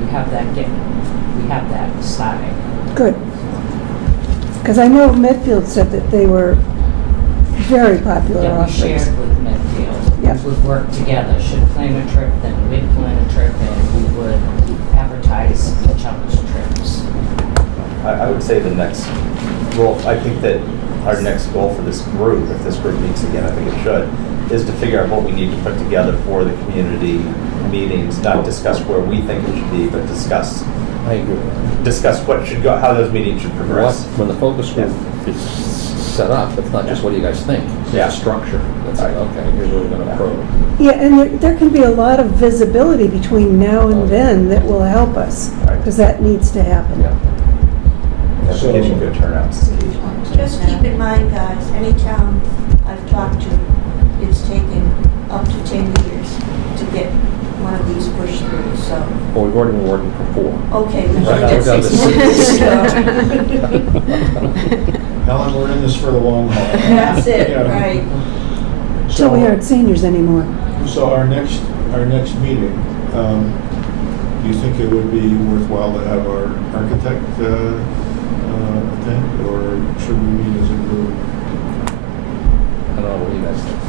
we have that starting. Good. Because I know Medfield said that they were very popular Yeah, we offerings. shared with Medfield. Yeah. We would work together, should plan a trip, then we'd plan a trip, and we would advertise each other's trips. I would say the next goal, I think that our next goal for this group, if this group meets again, I think it should, is to figure out what we need to put together for the community meetings, not discuss where we think it should be, but discuss I agree with that. discuss what should go, how those meetings should progress. When the focus group is set up, it's not just what do you guys think, it's Yeah. a structure. It's like, okay, here's what we're going to probe. Yeah, and there can be a lot of visibility between now and then that will help us, Right. because that needs to happen. Yeah. So getting good turnouts. just keep in mind, guys, any town I've talked to, it's taken up to 10 years to get one of these pushed through, so. Well, we've already been working for 4. Okay, we've Right, already we've got done 6 months. Helen, we're in this for the long haul. That's it, Yeah. right. So we aren't seniors anymore. So our next meeting, do you think it would be worthwhile to have our architect attend, or should we meet as a group? I don't know what you guys think.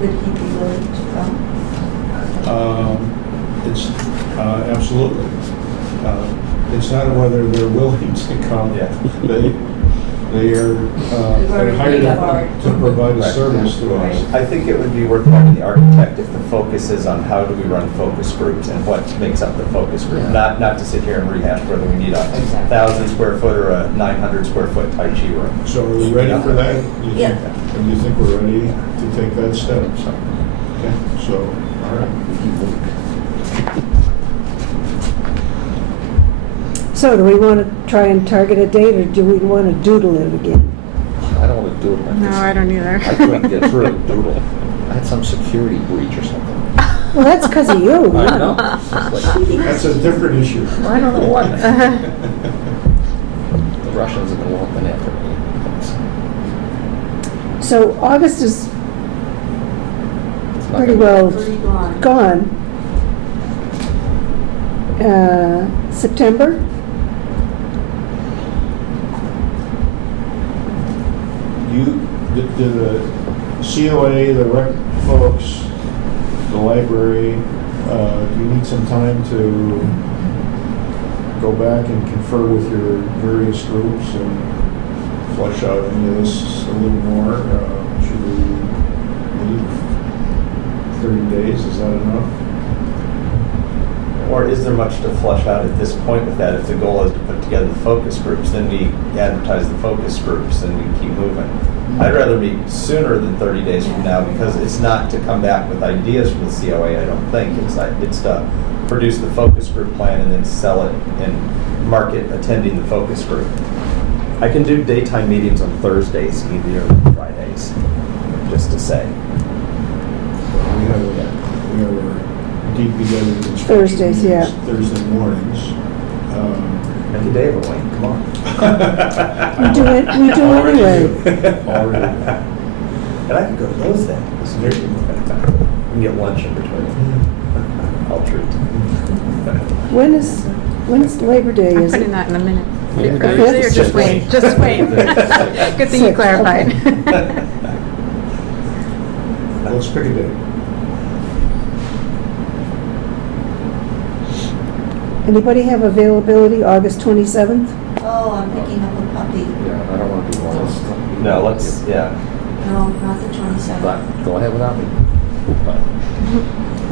Would he be willing to come? It's absolutely. It's not whether they're willing to come. Yeah. They are already hired paid for it. to provide a Right. service to us. I think it would be worth having the architect if the focus is on how do we run focus groups and what makes up the focus group, Yeah. not to sit here and rehash whether we need a Exactly. 1,000 square foot or a 900 square foot Tai Chi room. So are we ready for that? Yeah. And you think we're ready to take that step? Okay, so, all right. So do we want to try and target a date, or do we want to doodle it again? I don't want to do it like No, this. I don't either. I couldn't get through it, doodle. I had some security breach or something. Well, that's because of you. I know. It's like, That's a different issue. I don't know what. The Russians have been walking after me. So August is It's not pretty gonna- well Pretty gone. gone. September? Do the COA, the rec folks, the library, do you need some time to go back and confer with your various groups and flesh out any of this a little more? Should we leave 30 days? Is that enough? Or is there much to flush out at this point with that? If the goal is to put together the focus groups, then we advertise the focus groups and we keep moving. I'd rather meet sooner than 30 days from now because it's not to come back with ideas from the COA, I don't think. It's to produce the focus group plan and then sell it and market attending the focus group. I can do daytime meetings on Thursdays, easier than Fridays, just to say. We have a DPW construction Thursdays, yeah. meetings Thursday mornings. Make a day of it, Wayne, come on. We do it, we do anyway. Already. And I can go to those then. We can get lunch in between. I'll treat. When's Labor Day, I'm is putting it? that in a minute. Fifth? Thursday or just wait? Just wait. Good thing you Sixth, clarified. Let's pick a day. Anybody have availability August 27th? Oh, I'm picking up a puppy. Yeah, I don't want to do August. No, let's, yeah. No, not the 27th. But go ahead without me.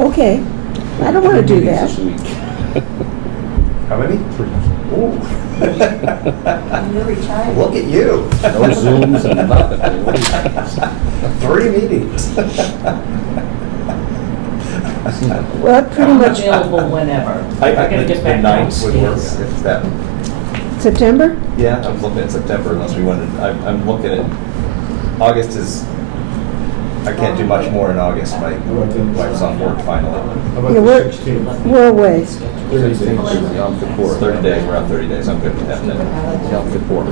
Okay, I don't want to do Meetings that. this week. How many? 3. Ooh. You're retired. Look at you. No Zooms and nothing. 3 meetings. Well, pretty I'm much available whenever. I gotta think get the back 9th would work downstairs. if that. September? Yeah, I was looking at September unless we wanted, I'm looking at, August is, I can't do much more in August. My wife's on board finally. How about Yeah, the we're- 16th? We're away. 30 days. Yom Kippur. 30 days, we're on 30 days, I'm good with that then. Yom Kippur.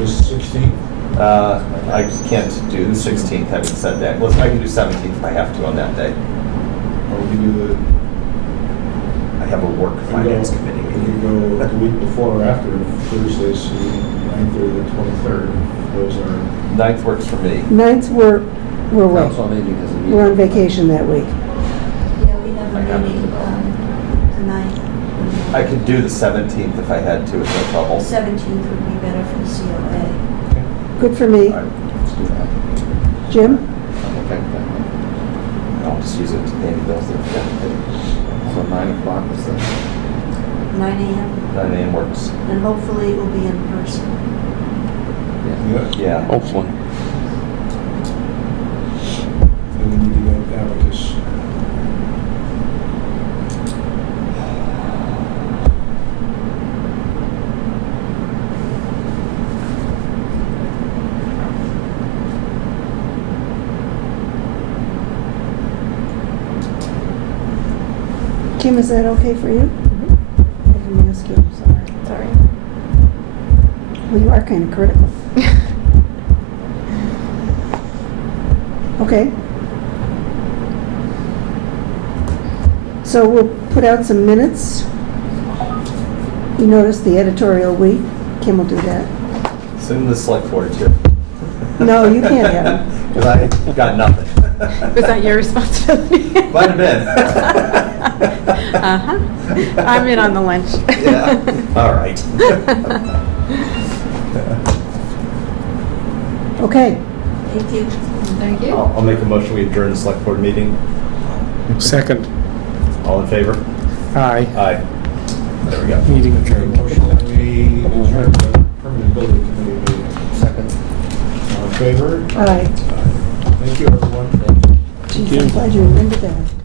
Is 16th? I can't do the 16th, having said that. Well, I can do 17th if I have to on that day. Or we can do I have a work the, finance committee we meeting. can go the week before or after, Thursdays, the 9th or the 23rd. Those are, 9th works for me. 9th, we're away. Council on Aging has a meeting. We're on vacation that week. Yeah, we have a meeting tonight. I could do the 17th if I had to, it's no trouble. 17th would be better for the COA. Good for me. All right, let's do that. Jim? I'm okay with that. I'll just use it to pay the bills there. So 9 o'clock is the, 9 a.m. 9 a.m. works. And hopefully it will be in person. yeah. Yeah. Hopefully. and we need to go to Abacus. Kim, is that okay for you? I didn't ask you, I'm sorry. Sorry. Well, you are kind of critical. Okay. So we'll put out some minutes. You notice the editorial week. Kim will do that. Send the select board too. No, you can't have them. Because I got nothing. Was that your responsibility? Might have been. Uh-huh. I'm in on the lunch. Yeah, all right. Okay. Thank you. Thank you. I'll make a motion, we adjourn the select board meeting. Second. All in favor? Aye. Aye. There we go. Meeting adjourned. Motion that we adjourn the permanent building committee meeting. Second. All in favor? All right. Thank you, everyone. Geez, I'm glad you remembered that.